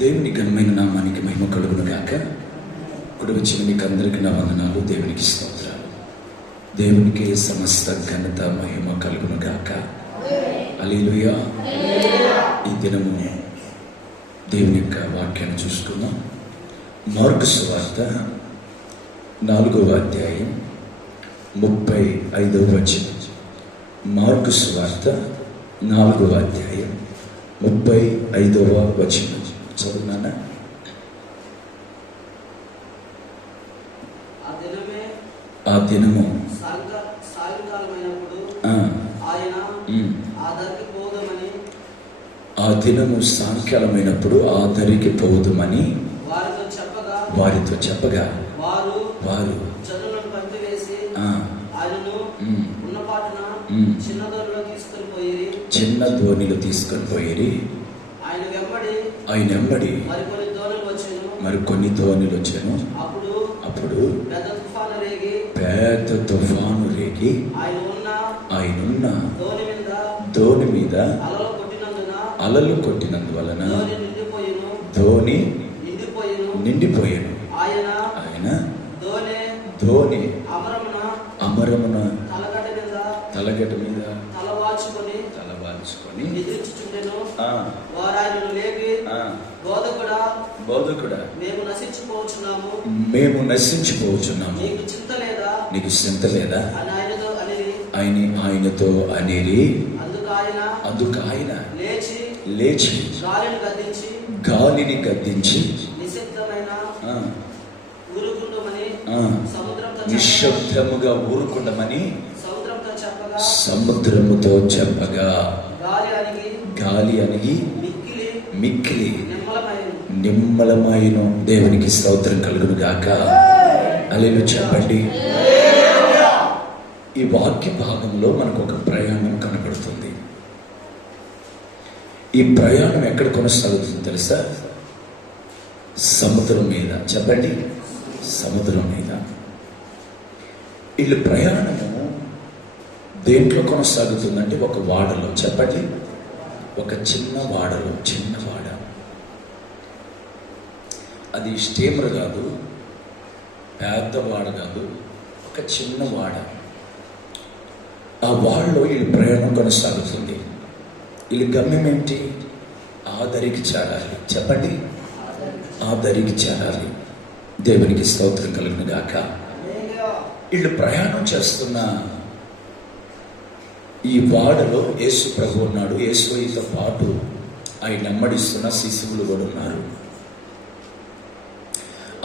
దేవుని ఘనమైన నామానికి మహిమ కలుగును గాక. కుడి వచ్చిన మీకు అందరికీ నా వందనాలు. దేవునికి స్తోత్రాలు. దేవునికి సమస్త ఘనత మహిమ కలుగును గాక. హల్లెలూయా. ఈ దినము దేవుని యొక్క వాక్యాన్ని చూసుకుందాం. మార్కు సువార్త 4వ అధ్యాయం 35వ వచనం. మార్కు సువార్త 4వ అధ్యాయం 35వ వచనం చదువునానా? ఆ దినము సాయంకాలమైనప్పుడు ఆ దరికి పోదుమని వారితో చెప్పగా వారు చిన్న ధోనిలో తీసుకొని పోయి ఆయన వెంబడి మరికొన్ని ధోనిలు వచ్చాను. అప్పుడు పెద్ద తుఫాను రేగి ఆయనున్న ధోని మీద అలలు కొట్టినందువలన ధోని నిండిపోయాను. ఆయన ధోని అమరమున తలగట మీద తలవాల్చుకొని బోధకుడా మేము నశించిపోవచ్చున్నాము, నీకు చింత లేదా ఆయనతో అనేది. అందుకు ఆయన లేచి గాలిని గద్దించి నిశ్శబ్దముగా ఊరుకుండమని సముద్రముతో చెప్పగా గాలి అణిగి మిక్కిలి నిమ్మలమైన. దేవునికి స్తోత్రం కలుగును గాక. హల్లెలూయా చెప్పండి. ఈ వాక్య భాగంలో మనకు ఒక ప్రయాణం కనబడుతుంది. ఈ ప్రయాణం ఎక్కడ కొనసాగుతుంది తెలుసా? సముద్రం మీద. చెప్పండి, సముద్రం మీద. వీళ్ళ ప్రయాణము దేంట్లో కొనసాగుతుందంటే ఒక వాడలో. చెప్పండి, ఒక చిన్న వాడలో. చిన్న వాడ, అది స్టీమర్ కాదు, పెద్ద వాడ కాదు, ఒక చిన్న వాడ. ఆ వాడలో వీళ్ళ ప్రయాణం కొనసాగుతుంది. వీళ్ళ గమ్యం ఏంటి? ఆ దరికి చేరాలి. చెప్పండి, ఆ దరికి చేరాలి. దేవునికి స్తోత్రం కలుగును గాక. వీళ్ళు ప్రయాణం చేస్తున్న ఈ వాడలో యేసు ప్రభు ఉన్నాడు. యేసుతో పాటు ఆయన వెంబడిస్తున్న శిశువులు కూడా ఉన్నారు.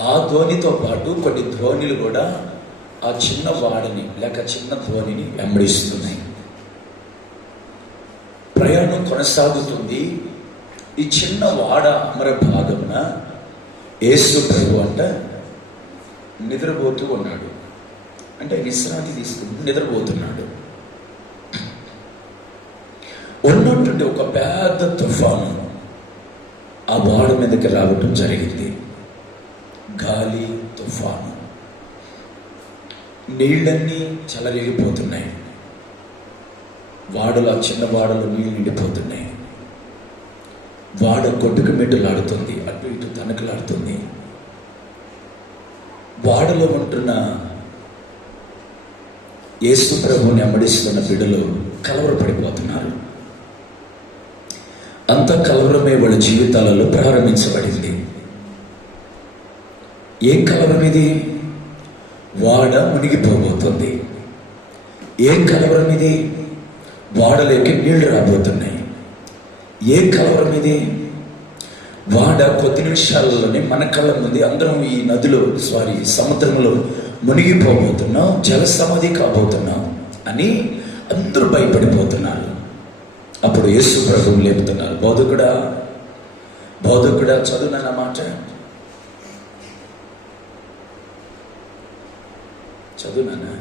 ఆ ధోనితో పాటు కొన్ని ధోనిలు కూడా ఆ చిన్న వాడని లేక చిన్న ధోనిని వెంబడిస్తున్నాయి. ప్రయాణం కొనసాగుతుంది. ఈ చిన్న వాడ అమర భాగమున యేసు ప్రభు అంట నిద్రపోతూ ఉన్నాడు. అంటే విశ్రాంతి తీసుకుంటూ నిద్రపోతున్నాడు. ఉన్నటువంటి ఒక పెద్ద తుఫాను ఆ వాడ మీదకి రావటం జరిగింది. గాలి, తుఫాను, నీళ్ళన్నీ చెలరేగిపోతున్నాయి. వాడలో, ఆ చిన్న వాడలో నీళ్ళు నిండిపోతున్నాయి. వాడ కొట్టుకు మెట్టులాడుతుంది, అటు ఇటు తనకలాడుతుంది. వాడలో ఉంటున్న యేసు ప్రభువుని వెంబడిస్తున్న బిడ్డలు కలవరపడిపోతున్నారు. అంత కలవరమే వాళ్ళ జీవితాలలో ప్రారంభించబడింది. ఏం కలవరం ఇది? వాడ మునిగిపోబోతుంది. ఏం కలవరం ఇది? వాడలోకి నీళ్లు రాబోతున్నాయి. ఏ కలవరం ఇది? వాడ కొద్ది నిమిషాలలోనే మన కళ్ళ ముందు అందరం ఈ నదిలో సముద్రంలో మునిగిపోబోతున్నాం, జల సమాధి కాబోతున్నాం అని అందరూ భయపడిపోతున్నారు. అప్పుడు యేసు ప్రభువు లేపుతున్నారు. బోధకుడా, బోధకుడా, చదువునా మాట, చదువునా?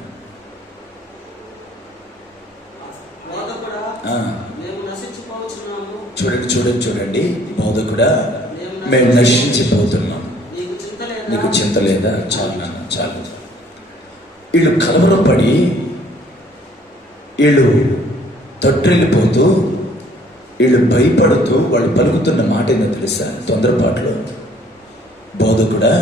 చూడండి. బోధకుడా, మేము నశించిపోతున్నాం, నీకు చింత లేదా? చాలు నాన్న, చాలు. వీళ్ళు కలవరపడి వీళ్ళు తొట్టిల్లిపోతూ వీళ్ళు భయపడుతూ వాళ్ళు పలుకుతున్న మాట ఏందో తెలుసా? తొందరపాట్లో, బోధకుడా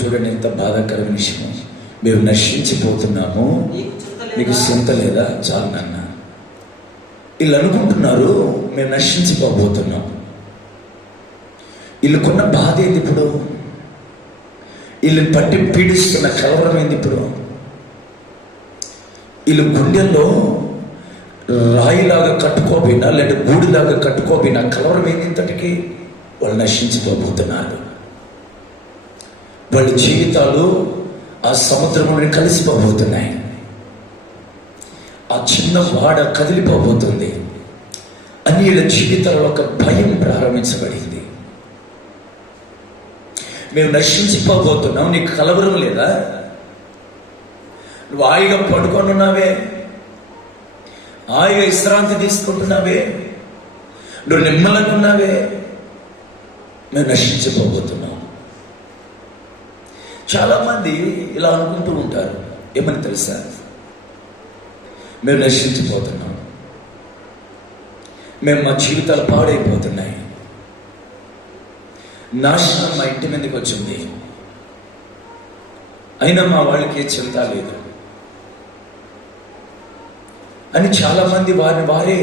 చూడండి ఎంత బాధాకరమైన విషయం. మేము నశించిపోతున్నాము, నీకు చింత లేదా? చాలు నాన్న. వీళ్ళు అనుకుంటున్నారు మేము నశించిపోబోతున్నాం. వీళ్ళకున్న బాధ ఏంది ఇప్పుడు? వీళ్ళని పట్టి పీడిస్తున్న కలవరం ఏంది ఇప్పుడు? వీళ్ళు గుండెల్లో రాయిలాగా కట్టుకోపోయినా లేదా గూడిలాగా కట్టుకోపోయినా కలవరం ఏంది ఇంతటికి? వాళ్ళు నశించిపోబోతున్నారు. వాళ్ళ జీవితాలు ఆ సముద్రంలోనే కలిసిపోబోతున్నాయి. ఆ చిన్న వాడ కదిలిపోబోతుంది అని వీళ్ళ జీవితాల్లో ఒక భయం ప్రారంభించబడింది. మేము నశించిపోబోతున్నాం, నీకు కలవరం లేదా? నువ్వు హాయిగా పడుకొని ఉన్నావే, హాయిగా విశ్రాంతి తీసుకుంటున్నావే, నువ్వు నిమ్మలంగా ఉన్నావే, మేము నశించిపోబోతున్నాం. చాలామంది ఇలా అనుకుంటూ ఉంటారు. ఏమని తెలుసా? మేము నశించిపోతున్నాం, మేము మా జీవితాలు పాడైపోతున్నాయి, నాశనం మా ఇంటి మీదకి వచ్చింది, అయినా మా వాళ్ళకి చింత లేదు అని చాలామంది వారిని వారే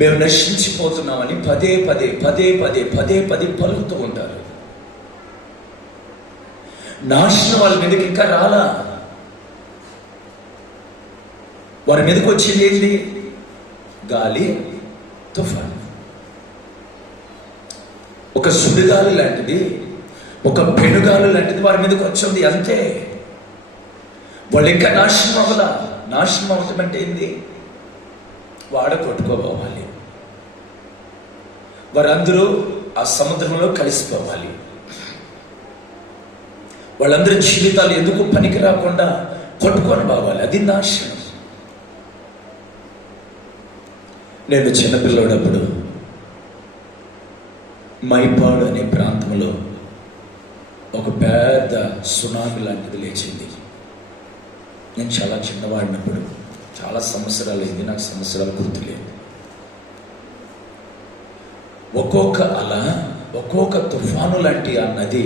మేము నశించిపోతున్నామని పదే పదే పదే పదే పదే పదే పలుకుతూ ఉంటారు. నాశనం వాళ్ళ మీదకి ఇంకా రాలా. వారి మీదకి వచ్చింది ఏంటి? గాలి, తుఫాన్, ఒక సుడిగాలి లాంటిది, ఒక పెనుగాలి లాంటిది వారి మీదకి వచ్చింది. అంతే. వాళ్ళు ఇంకా నాశనం అవ్వాల. నాశనం అవటం అంటే ఏంది? వాడ కొట్టుకోవాలి, వారందరూ ఆ సముద్రంలో కలిసిపోవాలి, వాళ్ళందరి జీవితాలు ఎందుకు పనికి రాకుండా కొట్టుకొని పోవాలి. అది నాశనం. నేను చిన్నపిల్లడప్పుడు మైపాడు అనే ప్రాంతంలో ఒక పెద్ద సునామీ లాంటిది లేచింది. నేను చాలా చిన్నవాడినప్పుడు, చాలా సంవత్సరాలు అయింది, నాకు సంవత్సరాలు గుర్తులేదు. ఒక్కొక్క అల, ఒక్కొక్క తుఫాను లాంటి ఆ నది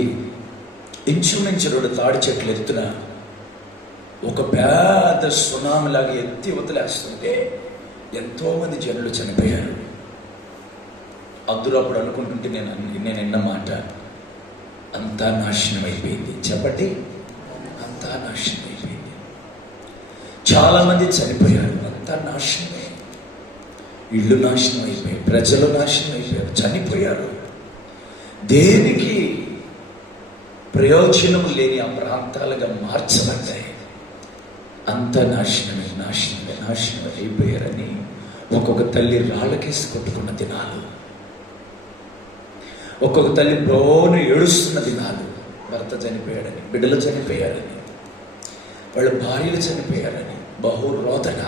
ఇంచుమించు 2 తాడి చెట్లు ఎత్తున ఒక పెద్ద సునామీ లాగా ఎత్తి వదిలేస్తుంటే ఎంతోమంది జనులు చనిపోయారు. అందులో అప్పుడు అనుకుంటుంటే నేను విన్న మాట, అంతా నాశనం అయిపోయింది. చెప్పండి, అంతా నాశనం అయిపోయింది. చాలామంది చనిపోయారు, అంతా నాశనమే. ఇళ్ళు నాశనం అయిపోయాయి, ప్రజలు నాశనం అయిపోయారు, చనిపోయారు. దేనికి ప్రయోజనం లేని ఆ ప్రాంతాలుగా మార్చబడ్డాయి. అంత నాశనమే నాశనమే నాశనమే అయిపోయారని ఒక్కొక్క తల్లి రాళ్ళకేసి కొట్టుకున్న దినాలు, ఒక్కొక్క తల్లి బ్రోను ఏడుస్తున్న దినాలు. భర్త చనిపోయాడని, బిడ్డలు చనిపోయారని, వాళ్ళ భార్యలు చనిపోయారని బహురోదన.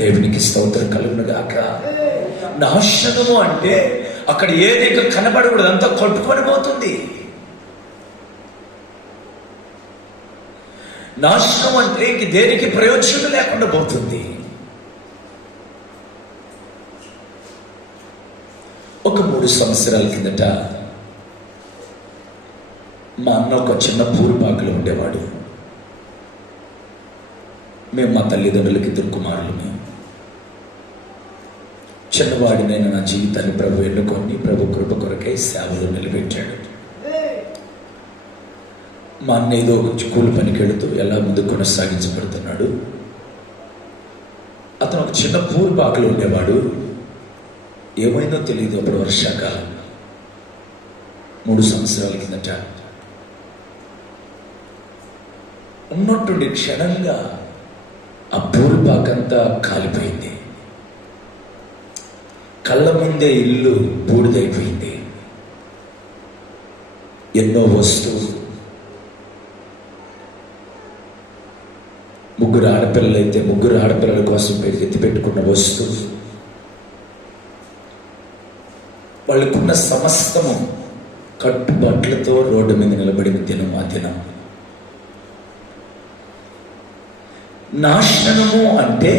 దేవునికి స్తోత్రం కలుగును గాక. నాశనము అంటే అక్కడ ఏది కనబడకూడదు, అంతా కొట్టుకొని పోతుంది. నాశనం అంటే ఇంక దేనికి ప్రయోజనం లేకుండా పోతుంది. ఒక 3 సంవత్సరాల కిందట మా అన్న ఒక చిన్న పూరిపాకలో ఉండేవాడు. మేము మా తల్లిదండ్రులకి 2 కుమారులు. చిన్నవాడినైనా నా జీవితాన్ని ప్రభు ఎన్నుకొని ప్రభు కృప కొరకై సేవలో నిలబెట్టాడు. మా అన్న ఏదో కూలి పనికి వెళుతూ ఎలా ముందు కొనసాగించబడుతున్నాడు. అతను ఒక చిన్న పూరిపాకలో ఉండేవాడు. ఏమైందో తెలియదు. అప్పుడు వర్షాకాలం, 3 సంవత్సరాల కిందట ఉన్నట్టుండి క్షణంగా ఆ పూరిపాకంతా కాలిపోయింది. కళ్ళ ముందే ఇల్లు బూడిదైపోయింది. ఎన్నో వస్తువులు, 3 ఆడపిల్లలు అయితే 3 ఆడపిల్లల కోసం ఎత్తిపెట్టుకున్న వస్తువు, వాళ్ళకున్న సమస్తము కట్టుబాట్లతో రోడ్డు మీద నిలబడిన దినం ఆ దినం. నాశనము అంటే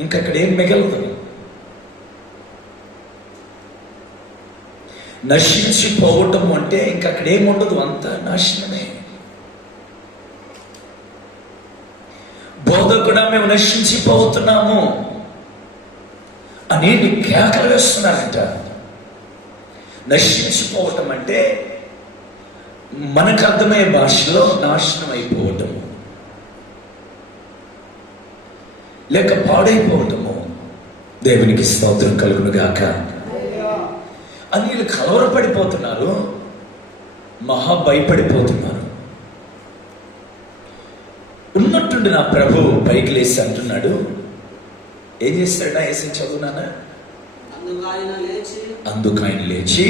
ఇంకక్కడ ఏం మిగలదు. నశించిపోవటము అంటే ఇంకక్కడ ఏముండదు, అంతా నాశనమే. బోధకుడా మేము నశించిపోతున్నాము అని కేకలు వేస్తున్నారంట. నశించిపోవటం అంటే మనకు అర్థమయ్యే భాషలో నాశనం అయిపోవటము, లేక పాడైపోవటము. దేవునికి స్తోత్రం కలుగును గాక. అని వీళ్ళు కలవరపడిపోతున్నారు, మహా భయపడిపోతున్నారు. ఉన్నట్టుండి నా ప్రభు పైకి లేసి అంటున్నాడు, ఏం చేస్తాడా? వేసి చదువునానా. అందుకు ఆయన లేచి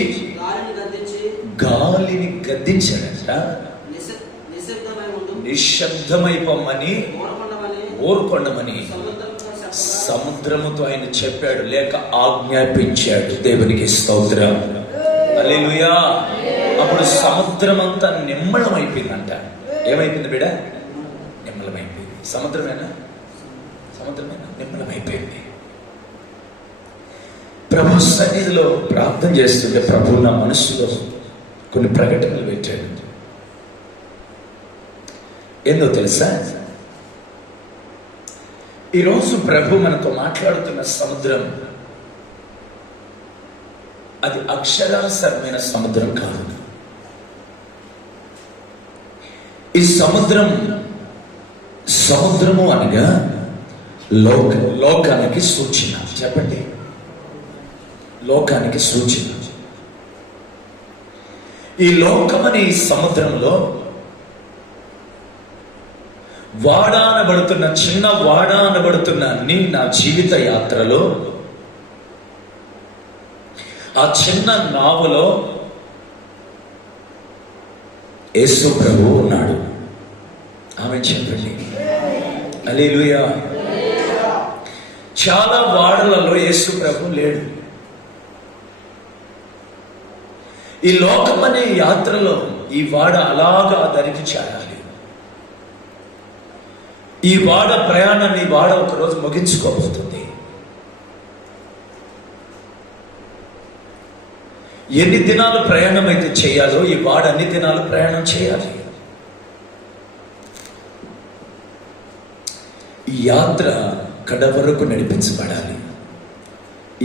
గాలిని గద్దించాడట. నిశ్శబ్దమైపోమని, ఊరుకొండమని సముద్రముతో ఆయన చెప్పాడు, లేక ఆజ్ఞాపించాడు. దేవునికి స్తోత్రం, హల్లెలూయా. అప్పుడు సముద్రం అంతా నిమ్మళం అయిపోయిందంట. ఏమైపోయింది బిడ్డ? నిమ్మళమైపోయింది. సముద్రమేనా నిమ్మళమైపోయింది. ప్రభు సన్నిధిలో ప్రార్థన చేస్తుంటే ప్రభు నా మనసులో కొన్ని ప్రకటనలు పెట్టాడు. ఏందో తెలుసా? ఈరోజు ప్రభు మనతో మాట్లాడుతున్న సముద్రం అది అక్షరానుసారమైన సముద్రం కాదు. ఈ సముద్రము అనగా లోకానికి సూచన. చెప్పండి, లోకానికి సూచన. ఈ లోకమని సముద్రంలో వాడ అనబడుతున్న, చిన్న వాడ అనబడుతున్న నా జీవిత యాత్రలో ఆ చిన్న నావలో యేసు ప్రభువు ఉన్నాడు. ఆమె చెప్పండి, హల్లెలూయా. చాలా వాడలలో యేసు ప్రభు లేడు. ఈ లోకం అనే యాత్రలో ఈ వాడ అలాగా దానికి చేరాలి. ఈ వాడ ప్రయాణాన్ని ఈ వాడ ఒకరోజు ముగించుకోబోతుంది. ఎన్ని దినాలు ప్రయాణం అయితే చేయాలో ఈ వాడ అన్ని దినాలు ప్రయాణం చేయాలి. ఈ యాత్ర కడ వరకు నడిపించబడాలి.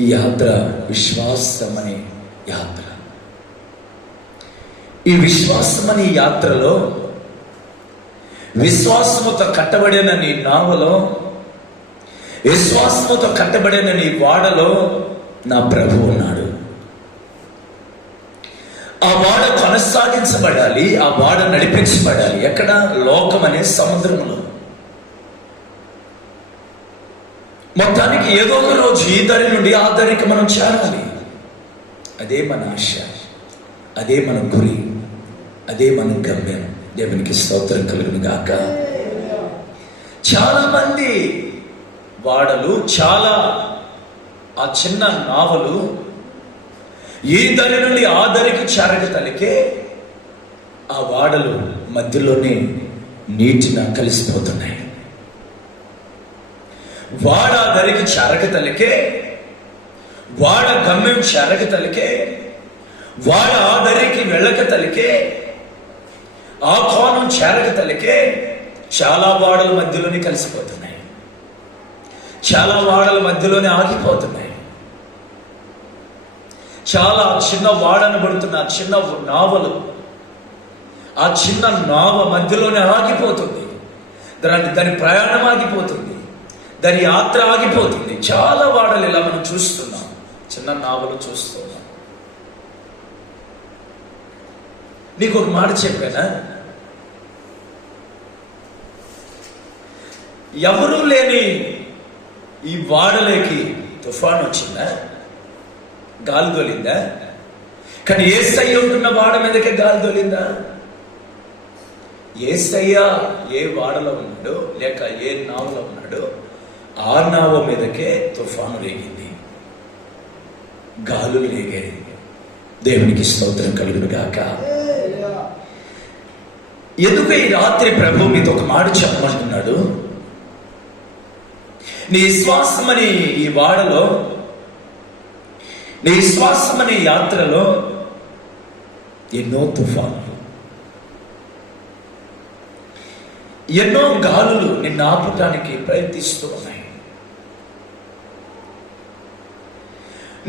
ఈ యాత్ర విశ్వాసం అనే యాత్ర. ఈ విశ్వాసం అనే యాత్రలో విశ్వాసముతో కట్టబడిన నీ నావలో, విశ్వాసముతో కట్టబడిన నీ వాడలో నా ప్రభు ఉన్నాడు. ఆ వాడ కొనసాగించబడాలి, ఆ వాడ నడిపించబడాలి. ఎక్కడ? లోకం అనే సముద్రంలో. మొత్తానికి ఏదో ఒక రోజు ఈ దరి నుండి ఆ దరికి మనం చేరాలి. అదే మన ఆశ, అదే మన గురి, అదే మన గమ్యం. దేవునికి స్తోత్రం కలుగును గాక. చాలా మంది వాడలు, చాలా ఆ చిన్న నావలు ఈ దరి నుండి ఆ దరికి చేరక తలికే ఆ వాడలు మధ్యలోనే నీటిన కలిసిపోతున్నాయి. వాడ దరికి చేరక తలికే, వాడ గమ్యం చేరక తలికే, వాడ ఆ దరికి వెళ్ళక తలికే, ఆ కోణం చేరక తలికే చాలా వాడల మధ్యలోనే కలిసిపోతున్నాయి. చాలా వాడల మధ్యలోనే ఆగిపోతున్నాయి. చాలా చిన్న వాడను పడుతున్న చిన్న నావలు, ఆ చిన్న నావ మధ్యలోనే ఆగిపోతుంది. దాని ప్రయాణం ఆగిపోతుంది, దాని యాత్ర ఆగిపోతుంది. చాలా వాడలు ఇలా మనం చూస్తున్నాం, చిన్న నావలు చూస్తున్నాం. నీకు ఒక మాట చెప్పానా? ఎవరూ లేని ఈ వాడలోకి తుఫాన్ వచ్చిందా? గాలి తోలిందా? కానీ యేసయ్య ఉంటున్న వాడ మీదకే గాలి తోలిందా? యేసయ్య ఏ వాడలో ఉన్నాడో, లేక ఏ నావలో ఉన్నాడో ఆ నావ మీదకే తుఫాను రేగింది, గాలులు రేగాయి. దేవునికి స్తోత్రం కలుగును గాక. ఎందుకు ఈ రాత్రి ప్రభు మీతో ఒక మాట చెప్పమంటున్నాడు? నీ విశ్వాసమని ఈ వాడలో, నీ విశ్వాసమని యాత్రలో ఎన్నో తుఫానులు, ఎన్నో గాలులు నిన్ను ఆపటానికి ప్రయత్నిస్తూ ఉన్నాయి.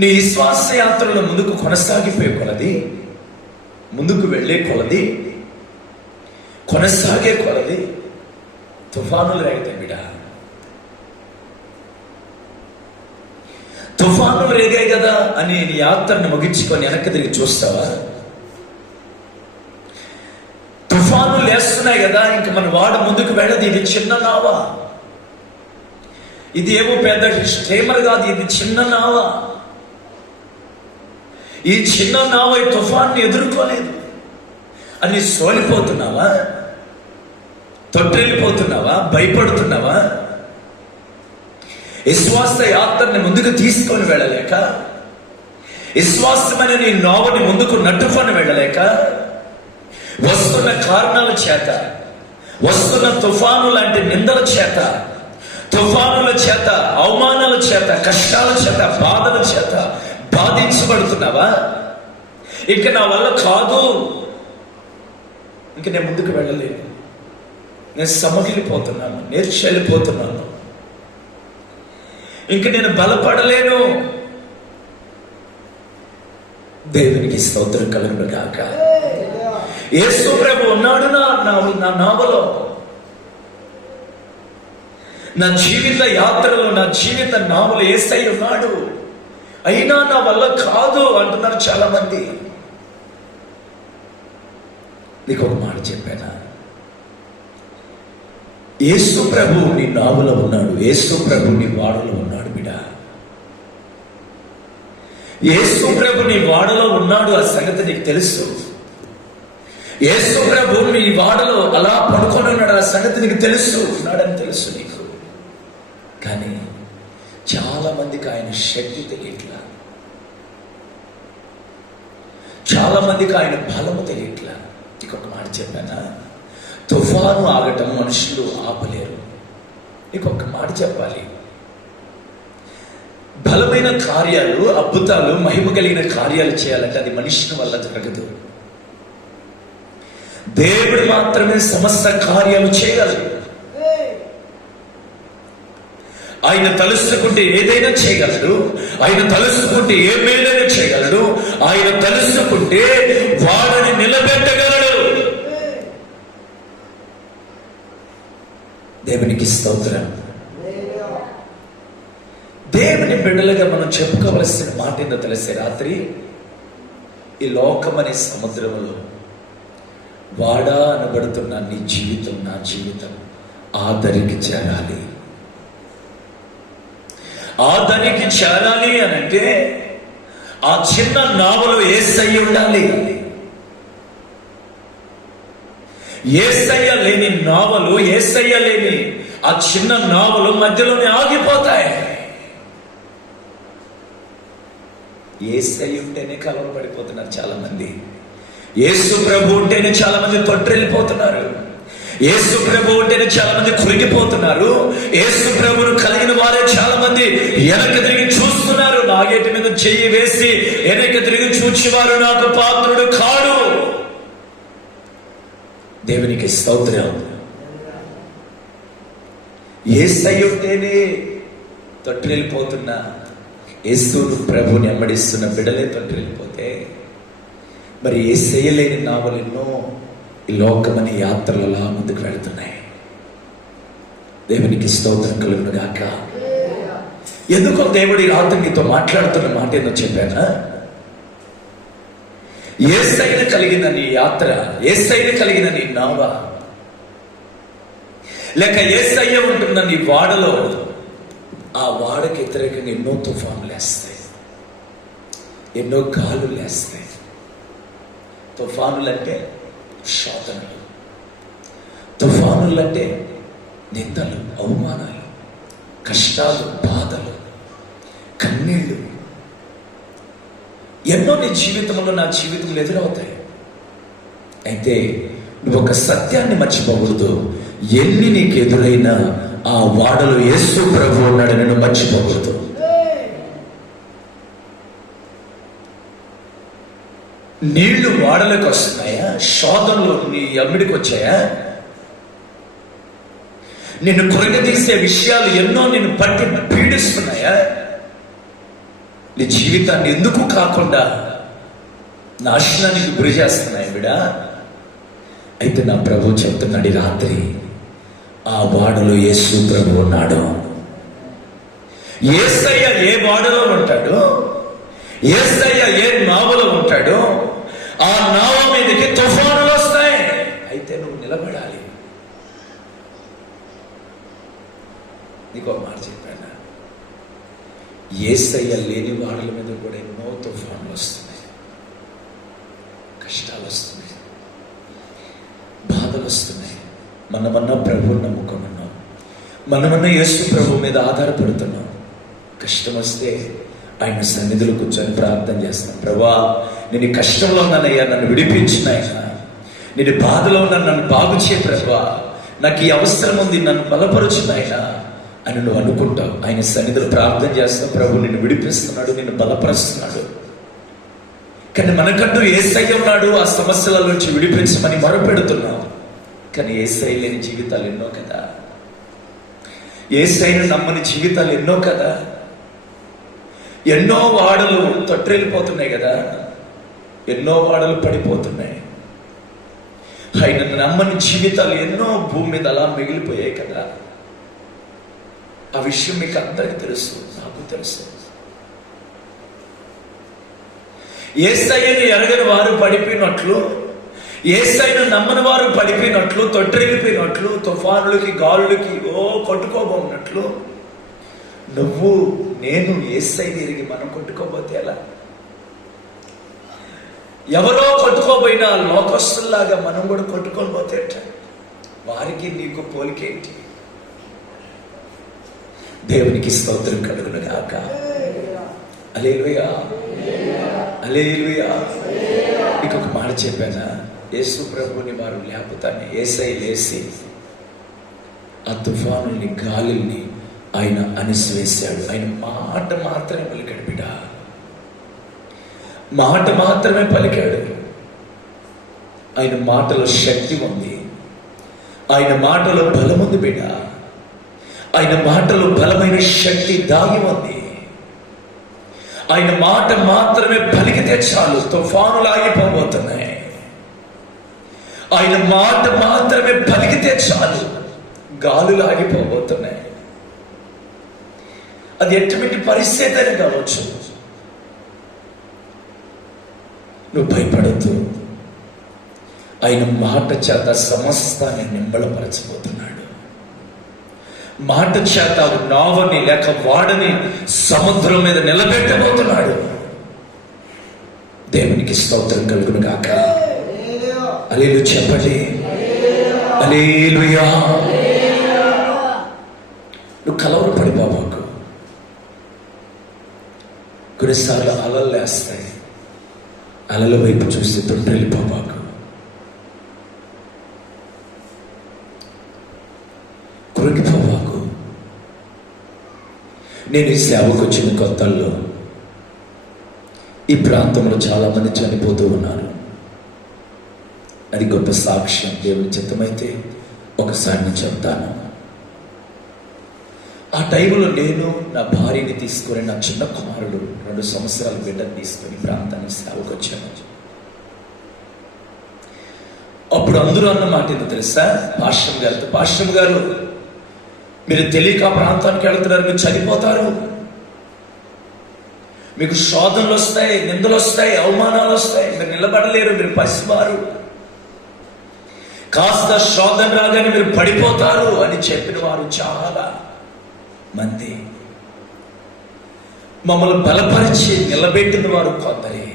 నీ విశ్వాస యాత్రలో ముందుకు కొనసాగిపోయే కొలది, ముందుకు వెళ్ళే కొలది, కొనసాగే కొలది తుఫానులు రేగుతాయి బిడ్డ. తుఫానులు రేగాయి కదా అని నీ యాత్రను ముగించుకొని వెనక్కి తిరిగి చూస్తావా? తుఫానులు లేస్తున్నాయి కదా, ఇంక మన వాడు ముందుకు వెళ్ళదు. ఇది చిన్న నావ, ఇది ఏమో పెద్ద స్టీమర్ కాదు, ఇది చిన్న నావ. ఈ చిన్న నావ ఈ తుఫాన్ని ఎదుర్కోలేదు అని సోలిపోతున్నావా? తొట్టిల్లిపోతున్నావా? భయపడుతున్నావా? విశ్వాస యాత్రని ముందుకు తీసుకొని వెళ్ళలేక, విశ్వాసమైన నీ నావని ముందుకు నట్టుకొని వెళ్ళలేక, వస్తున్న కారణాల చేత, వస్తున్న తుఫాను లాంటి నిందల చేత, తుఫానుల చేత, అవమానాల చేత, కష్టాల చేత, బాధల చేత బాధించబడుతున్నావా? ఇంక నా వల్ల కాదు, ఇంక నేను ముందుకు వెళ్ళలేను, నేను సమ్మగిలిపోతున్నాను, నేర్చెళ్ళిపోతున్నాను, ఇంక నేను బలపడలేను. దేవునికి స్తోత్రం కలుగును గాక. యేసు ప్రభు ఉన్నాడు నా నావలో, నా జీవిత యాత్రలో, నా జీవిత నావలో యేసయ్య ఉన్నాడు. అయినా నా వల్ల కాదు అంటున్నారు చాలా మంది. నీకు ఒక మాట చెప్పానా? యేసు ప్రభు నీ నావలో ఉన్నాడు, యేసు ప్రభు నీ వాడలో ఉన్నాడు బిడ్డ. యేసు ప్రభు నీ వాడలో ఉన్నాడు, ఆ సంగతి నీకు తెలుసు. యేసు ప్రభు నీ వాడలో అలా పడుకొని ఉన్నాడు, ఆ సంగతి నీకు తెలుసు, ఉన్నాడని తెలుసు నీకు. కానీ చాలా మందికి ఆయన శక్తి తెలియట్లా, చాలా మందికి ఆయన బలము తెలియట్లా. ఇంకొక మాట చెప్పానా? తుఫాను ఆగటం మనుషులు ఆపలేరు. ఇంకొక మాట చెప్పాలి, బలమైన కార్యాలు, అద్భుతాలు, మహిమ కలిగిన కార్యాలు చేయాలంటే అది మనుషుని వల్ల జరగదు. దేవుడు మాత్రమే సమస్త కార్యాలు చేయగలడు. ఆయన తలుసుకుంటే ఏదైనా చేయగలడు, ఆయన తలుసుకుంటే ఏ మేలైనా చేయగలడు, ఆయన తలుసుకుంటే వాడిని నిలబెట్టగలడు. దేవునికి స్తోత్రం. దేవుని బిడ్డలుగా మనం చెప్పుకోవలసిన మాట ఏందో తెలిసే, రాత్రి ఈ లోకం అనే సముద్రంలో వాడా అనబడుతున్న నీ జీవితం, నా జీవితం ఆదరికి చేరాలి. ఆదరికి చేరాలి అని అంటే ఆ చిన్న నావలో యేసయ్య ఉండాలి. యేసయ్య లేని నావలు, యేసయ్య లేని ఆ చిన్న నావలు మధ్యలోనే ఆగిపోతాయి. యేసయ్య ఉంటేనే కలవరపడిపోతున్నారు చాలా మంది. యేసు ప్రభు ఉంటేనే చాలా మంది తొట్టిల్లిపోతున్నారు. యేసు ప్రభు ఉంటేనే చాలా మంది కురిగిపోతున్నారు. యేసు ప్రభును కలిగిన వారే చాలా మంది వెనక్కి తిరిగి చూస్తున్నారు. నాగేటి మీద చెయ్యి వేసి వెనక్కి తిరిగి చూచేవారు నాకు పాత్రుడు కాడు. దేవునికి స్తోత్రం. యేసయ్య ఉంటేనే తొట్టిల్లిపోతున్న యేసును ప్రభుని వెంబడిస్తున్న బిడ్డలే తొట్టిల్లిపోతే, మరి యేసయ్య లేని నావలు ఎన్నో ఈ లోకమనే యాత్రలు అలా ముందుకు వెళుతున్నాయి. దేవునికి స్తోత్రం కలుగును గాక. ఎందుకో దేవుడి రాత్రి నీతో మాట్లాడుతున్న మాట ఏందో చెప్పానా? యేసయ్య కలిగిన నీ యాత్ర, యేసయ్య కలిగిన నీ నావ, లేక యేసయ్య ఉంటున్న నీ వాడలో, ఆ వాడకి వ్యతిరేకంగా ఎన్నో తుఫానులు లేస్తాయి, ఎన్నో గాలులు లేస్తాయి. తుఫానులంటే శోధనలు, తుఫానులంటే నిందలు, అవమానాలు, కష్టాలు, బాధలు, కన్నీళ్ళు ఎన్నో నీ జీవితంలో, నా జీవితంలో ఎదురవుతాయి. అయితే నువ్వు ఒక సత్యాన్ని మర్చిపోకూడదు. ఎన్ని నీకు ఎదురైనా ఆ వాడలో యేసు ప్రభు ఉన్నాడు, నేను మర్చిపోకూడదు. నీళ్లు వాడలోకి వస్తున్నాయా? శోధనలు నీ అమ్మిడికి వచ్చాయా? నిన్ను కొరగదీసే విషయాలు ఎన్నో నిన్ను పట్టి పీడిస్తున్నాయా? నీ జీవితాన్ని ఎందుకు కాకుండా నాశనానికి గురి చేస్తున్నాయి బిడా. అయితే నా ప్రభు చెప్తున్నాడు ఈ రాత్రి, ఆ వాడలో యేసు ప్రభు ఉన్నాడు. యేసయ్య ఏ వాడలో ఉంటాడు, యేసయ్య ఏ నావలో ఉంటాడు, ఆ నావ మీదకి తుఫానులు వస్తాయి. అయితే నువ్వు నిలబడాలి. నీకు ఒక మాట చెప్పాను, యేసయ్య లేని వాడల మీద కూడా ఎన్నో తుఫానులు వస్తున్నాయి, కష్టాలు వస్తున్నాయి, బాధలు వస్తున్నాయి. మనమన్నా ప్రభువుని నమ్ముకున్నాం, మనమన్నా యేసు ప్రభు మీద ఆధారపడుతున్నాం. కష్టం వస్తే ఆయన సన్నిధిలో కూర్చొని ప్రార్థన చేస్తాం. ప్రభువా, నేను కష్టంలో ఉన్నానయ్యా, నన్ను విడిపించినాయన. నేను బాధలో ఉన్నాను, నన్ను బాగు చేయ ప్రభువా, నాకు ఈ అవసరం ఉంది, నన్ను బలపరుచున్నాయన అని నువ్వు అనుకుంటావు. ఆయన సన్నిధిలో ప్రార్థన చేస్తావు, ప్రభు నిన్ను విడిపిస్తున్నాడు, నిన్ను బలపరుస్తున్నాడు. కానీ మనకంటూ యేసయ్య ఉన్నాడు, ఆ సమస్యల నుంచి విడిపించమని మొరపెడుతున్నాం. కానీ యేసయ్య లేని జీవితాలు ఎన్నో కదా, యేసయ్యను నమ్మని జీవితాలు ఎన్నో కదా. ఎన్నో వాడలు తొట్టిల్లిపోతున్నాయి కదా, ఎన్నో వాడలు పడిపోతున్నాయి. ఆయనను నమ్మని జీవితాలు ఎన్నో భూమి మీద అలా మిగిలిపోయాయి కదా. ఆ విషయం మీకు అందరికీ తెలుసు, నాకు తెలుసు. యేసయ్యను ఎరగని వారు పడిపోయినట్లు, యేసయ్యను నమ్మని వారు పడిపోయినట్లు, తొట్టిల్లిపోయినట్లు, తుఫానులకి గాలులకి కొట్టుకోబోన్నట్లు నువ్వు నేను యేసయ్యని ఎరిగి మనం కొట్టుకోబోతే ఎలా? ఎవరో కొట్టుకోబోయినా లోకస్తుల్లాగా మనం కూడా కొట్టుకొని పోతే వారికి నీకు పోలికేంటి? దేవునికి స్తోత్రం కలుగును గాక. హల్లెలూయా, హల్లెలూయా. నీకు ఒక మాట చెప్పానా, యేసు ప్రభుని వారు లేపుతానే యేసయ్య లేసి ఆ తుఫానుల్ని గాలిని ఆయన అణిసివేశాడు. ఆయన మాట మాత్రమే పలికాడు బిడ్డ, మాట మాత్రమే పలికాడు. ఆయన మాటలో శక్తి ఉంది, ఆయన మాటలో బలం ఉంది బిడ్డ. ఆయన మాటలో బలమైన శక్తి దాగి ఉంది. ఆయన మాట మాత్రమే పలికితే చాలు, తుఫానులు ఆగిపోబోతున్నాయి. ఆయన మాట మాత్రమే పలికితే చాలు, గాలులు ఆగిపోబోతున్నాయి. అది ఎటువంటి పరిస్థితి అయినా కావచ్చు, నువ్వు భయపడద్దు. ఆయన మాట చేత సమస్తాన్ని నింబళపరచబోతున్నాడు. మాట చేత నావని లేక వాడని సముద్రం మీద నిలబెట్టబోతున్నాడు. దేవునికి స్తోత్రం కలుగును గాక. హల్లెలూయా చెప్పండి, హల్లెలూయా. నువ్వు కలవరపడి బాబాకు. కొన్నిసార్లు అలలు లేస్తాయి, అలల వైపు చూస్తే తొందరలిపోబాకు. కురిగిపోబాకు. నేను ఈ సేవకు వచ్చిన కొత్తల్లో ఈ ప్రాంతంలో చాలా మంది చనిపోతూ ఉన్నారు. అది గొప్ప సాక్ష్యం. దేవుని చిత్తమైతే ఒకసారి నేను చెప్తాను. ఆ టైంలో నేను నా భార్యని తీసుకొని, నా చిన్న కుమారుడు 2 సంవత్సరాల బిడ్డను తీసుకొని ప్రాంతానికి సేవకు వచ్చాను. అప్పుడు అందరూ అన్న మాట ఏంటో తెలుసా? పాస్టర్ గారు మీరు తెలియక ఆ ప్రాంతానికి వెళ్తున్నారు, మీరు చనిపోతారు, మీకు శోధనలు వస్తాయి, నిందలు వస్తాయి, అవమానాలు వస్తాయి, మీరు నిలబడలేరు, మీరు పసివారు, కాస్త శోధన రాగానే మీరు పడిపోతారు అని చెప్పిన వారు చాలా మంది. మమ్మల్ని బలపరిచి నిలబెట్టిన వారు కొందరే.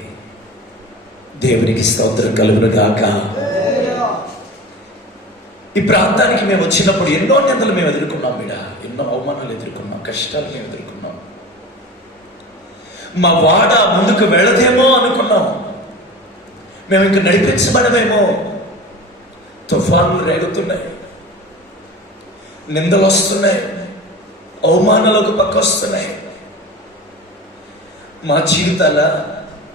దేవునికి స్తోత్రం కలుగును గాక. ఈ ప్రాంతానికి మేము వచ్చినప్పుడు ఎన్నో నిందలు మేము ఎదుర్కొన్నాం బిడ్డ, ఎన్నో అవమానాలు ఎదుర్కొన్నాం, కష్టాలు మేము ఎదుర్కొన్నాం. మా వాడ ముందుకు వెళ్ళదేమో అనుకున్నాం, మేము ఇంక నడిపించబడమేమో. తుఫాన్లు రేగుతున్నాయి, నిందలు వస్తున్నాయి, అవమానాలు ఒక పక్క వస్తున్నాయి. మా జీవితాల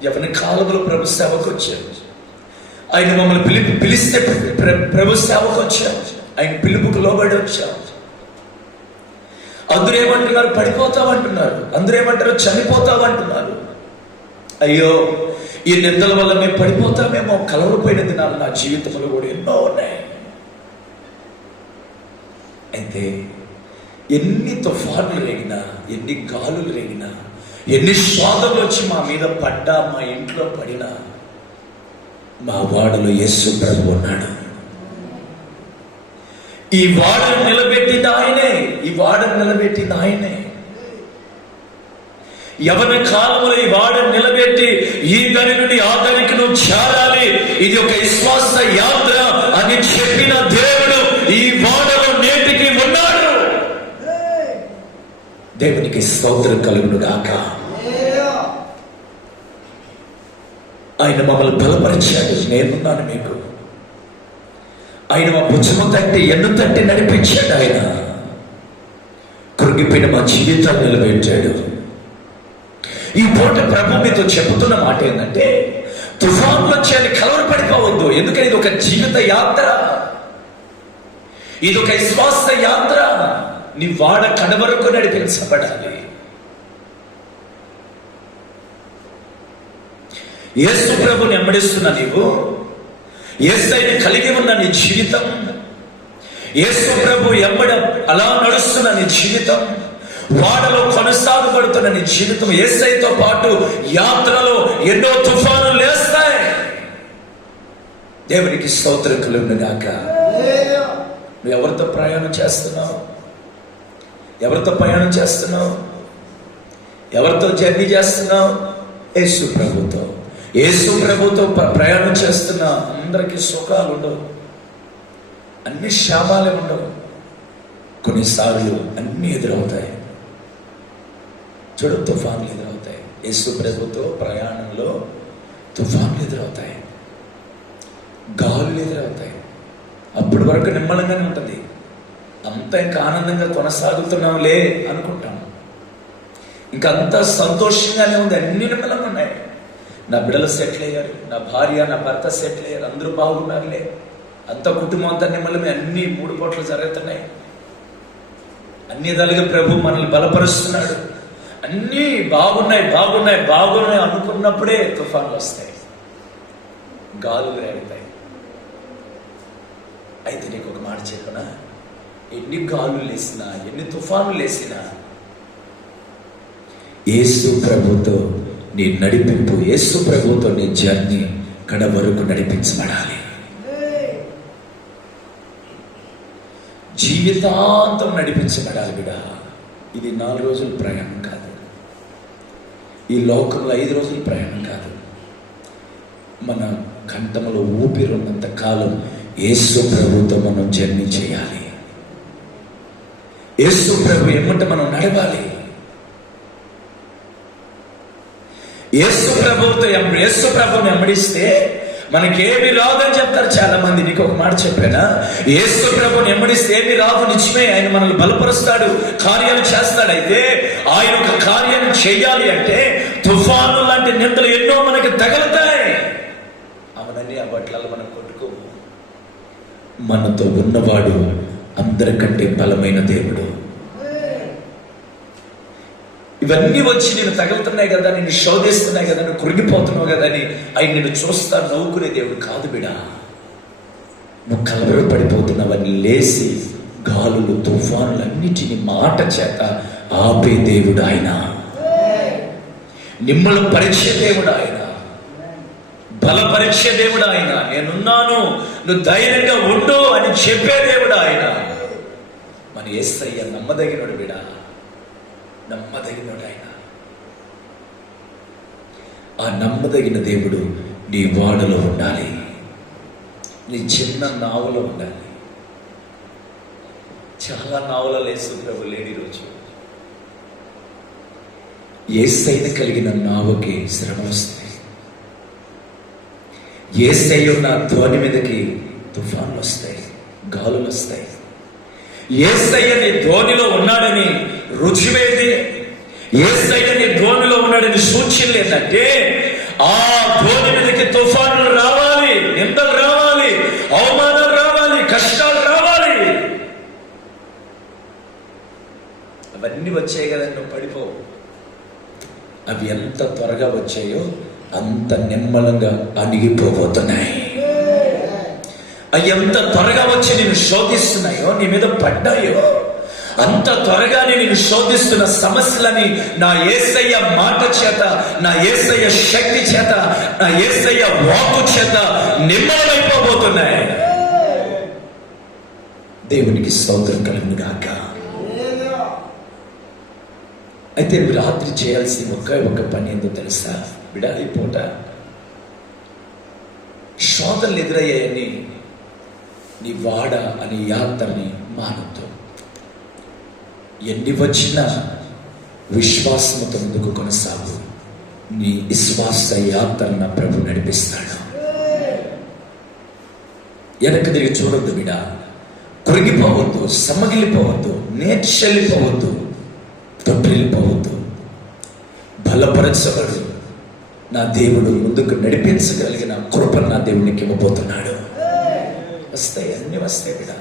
ఎవరి కాలంలో ప్రభు సేవకు వచ్చారు. ఆయన మమ్మల్ని పిలిస్తే ప్రభు సేవకు వచ్చాం. ఆయన పిలుపుకు లోబడి వచ్చాం. అందరూ ఏమంటున్నారు? పడిపోతామంటున్నారు. అందరూ ఏమంటారు? చనిపోతామంటున్నారు. అయ్యో, ఈ నిందల వల్ల మేము పడిపోతామేమో కలవరిపోయిన దినాలు నా జీవితంలో కూడా ఎన్నో ఉన్నాయి. అయితే ఎన్ని తుఫానులు రేగినా, ఎన్ని గాలులు రేగినా, ఎన్ని శోధనలు వచ్చి మా మీద పడ్డా, మా ఇంట్లో పడినా, మా వాడలో యేసు ప్రభు ఉన్నాడు. ఈ వాడను నిలబెట్టింది ఆయనే. ఈ వాడను నిలబెట్టింది ఆయనే. ఎవరి కాలంలో ఈ వాడను నిలబెట్టి ఈ గని నుండి ఆ గనికి నువ్వు చేరాలి, ఇది ఒక విశ్వాస యాత్ర అని చెప్పిన దేవుడు ఈ వాడలో నేటికి ఉన్నాడు. దేవునికి స్తోత్రం కలుగును గాక. ఆయన మమ్మల్ని బలపరిచాడు. నేనున్నాను మీకు. ఆయన మా భుజము తట్టి ఎన్ను తట్టి నడిపించాడు. ఆయన కృంగిపోయిన మా జీవితాలు నిలబెట్టాడు. ఈ పూట ప్రభు మీతో చెబుతున్న మాట ఏంటంటే, తుఫాన్లు వచ్చి కలవరపడిపోవద్దు. ఎందుకని ఇది ఒక జీవిత యాత్ర, ఇది ఒక విశ్వాస యాత్ర. నీ వాడ కడవరకు నడిపించబడాలి. యేసు ప్రభుని వెంబడిస్తున్న నీవు, యేసయ్యని కలిగి ఉన్న నీ జీవితం, యేసు ప్రభు వెంబడ అలా నడుస్తున్న నీ జీవితం, వాడలో కొనసాగబడుతున్న నీ జీవితం, యేసయ్యతో పాటు యాత్రలో ఎన్నో తుఫానులు లేస్తాయి. దేవునికి స్తోత్రం కలుగును గాక. నువ్వు ఎవరితో ప్రయాణం చేస్తున్నావు? ఎవరితో ప్రయాణం చేస్తున్నావు? ఎవరితో జర్నీ చేస్తున్నావు? యేసు ప్రభుతో. యేసు ప్రభుతో ప్రయాణం చేస్తున్న అందరికీ సుఖాలు ఉండవు, అన్ని శాపాలే ఉండవు. కొన్నిసార్లు అన్ని ఎదురవుతాయి. చూడు, తుఫాన్లు ఎదురవుతాయి. యేసు ప్రభుతో ప్రయాణంలో తుఫాన్లు ఎదురవుతాయి, గాలులు ఎదురవుతాయి. అప్పటి వరకు నిమ్మలంగానే ఉంటుంది. అంతా ఇంకా ఆనందంగా కొనసాగుతున్నాంలే అనుకుంటాం. ఇంకంతా సంతోషంగానే ఉంది, అన్ని నిమ్మలంగా ఉన్నాయి. నా బిడ్డలు సెటిల్ అయ్యారు, నా భార్య నా భర్త సెటిల్ అయ్యారు, అందరూ బాగున్నారులే, అంత కుటుంబం అంతా నిమ్మలమే, అన్ని 3 పూటలు జరుగుతున్నాయి. అన్ని విధాలుగా ప్రభు మనల్ని బలపరుస్తున్నాడు. అన్నీ బాగున్నాయి బాగున్నాయి బాగున్నాయి అనుకున్నప్పుడే తుఫాన్లు వస్తాయి, గాలులు రేగుతాయి. అయితే నీకు ఒక మాట చెప్పనా, ఎన్ని గాలులు లేసినా, ఎన్ని తుఫానులు లేసినా, యేసు ప్రభుతో నీ నడిపింపు, యేసు ప్రభుతో నీ జర్నీ కడ వరకు నడిపించబడాలి. జీవితాంతం నడిపించబడాలి బిడ్డ. ఇది 4 రోజుల ప్రయాణం కాదు, ఈ లోకంలో 5 రోజుల ప్రయాణం కాదు. మన కంఠంలో ఊపిరున్నంత కాలం యేసు ప్రభుతో మనం జర్నీ చేయాలి. యేసు ప్రభు ఏమంటే మనం నడవాలి. యేసు ప్రభుని వెంబడిస్తే మనకేమి రాదని చెప్తారు చాలా మంది. నీకు ఒక మాట చెప్పానా, యేసు ప్రభుని వెంబడిస్తే ఏమి రాదు. నిజమే, ఆయన మనల్ని బలపరుస్తాడు, కార్యాలు చేస్తాడు. అయితే ఆయన ఒక కార్యం చేయాలి అంటే తుఫాను లాంటి నిందలు ఎన్నో మనకి తగులుతాయి. అవన్నీ ఆ బట్టలలో మనం కొట్టుకోము. మనతో ఉన్నవాడు అందరికంటే బలమైన దేవుడు. ఇవన్నీ వచ్చి నేను తగులుతున్నాయి కదా, నిన్ను శోధిస్తున్నాయి కదా, నువ్వు కురిగిపోతున్నావు కదా అని ఆయన నిన్ను చూస్తా నవ్వుకునే దేవుడు కాదు బిడా. నువ్వు కలవర పడిపోతున్నావని లేసి గాలులు తుఫానులన్నిటిని మాట చేత ఆపే దేవుడు ఆయన. నిమ్మలం పరిచే దేవుడు ఆయన, బలపరిచే దేవుడు ఆయన. నేనున్నాను, నువ్వు ధైర్యంగా ఉండు అని చెప్పే దేవుడు ఆయన. మన యేసయ్య నమ్మదగినోడు బిడా, నమ్మదగినోడు ఆయన. ఆ నమ్మదగిన దేవుడు నీ వాడలో ఉండాలి, నీ చిన్న నావలో ఉండాలి. చాలా నావలలో యేసు ప్రభు లేని రోజు. యేసయ్యను కలిగిన నావకి శ్రమ వస్తాయి, యేసయ్య ఉన్న ధ్వని మీదకి తుఫాన్లు వస్తాయి, గాలులు వస్తాయి. యేసయ్య నీ ధోనిలో ఉన్నాడని రుజువేది, యేసయ్య నీ ధోనిలో ఉన్నాడని సూచనలు ఏంటంటే ఆ ధోని మీదకి తుఫానులు రావాలి, నిందలు రావాలి, అవమానాలు రావాలి, కష్టాలు రావాలి. అవన్నీ వచ్చాయి కదా, నువ్వు పడిపోవు. అవి ఎంత త్వరగా వచ్చాయో అంత నిమ్మలంగా అణిగిపోబోతున్నాయి. అవి ఎంత త్వరగా వచ్చి నేను శోధిస్తున్నాయో, నీ మీద పడ్డాయో, అంత త్వరగానే నేను శోధిస్తున్న సమస్యలని నా యేసయ్య మాట చేత, నా యేసయ్య శక్తి చేత, నా యేసయ్య వాక్కు చేత నిమ్మలమైపోబోతున్నాయి. దేవునికి స్తోత్రం కలుగును గాక. అయితే రాత్రి చేయాల్సిన ఒక్క పని ఏందో తెలుసా? విడాలి పూట శోధనలు ఎదురయ్యాయని నీ వాడ అనే యాత్రని మానొద్దు. ఎన్ని వచ్చినా విశ్వాసంతో ముందుకు కొనసాగు. నీ విశ్వాస యాత్రను ప్రభు నడిపిస్తాడు. వెనక్కి తిరిగి చూడొద్దు బిడ. కొరిగిపోవద్దు, సమ్మగిలిపోవద్దు, నేర్చెల్లిపోవద్దు, తొట్టిల్లిపోవద్దు. బలపరచబడు. నా దేవుడు ముందుకు నడిపించగలిగిన కృపను నా దేవునికి ఇవ్వబోతున్నాడు. వస్తాయి, అన్నీ వస్తాయి బిడ.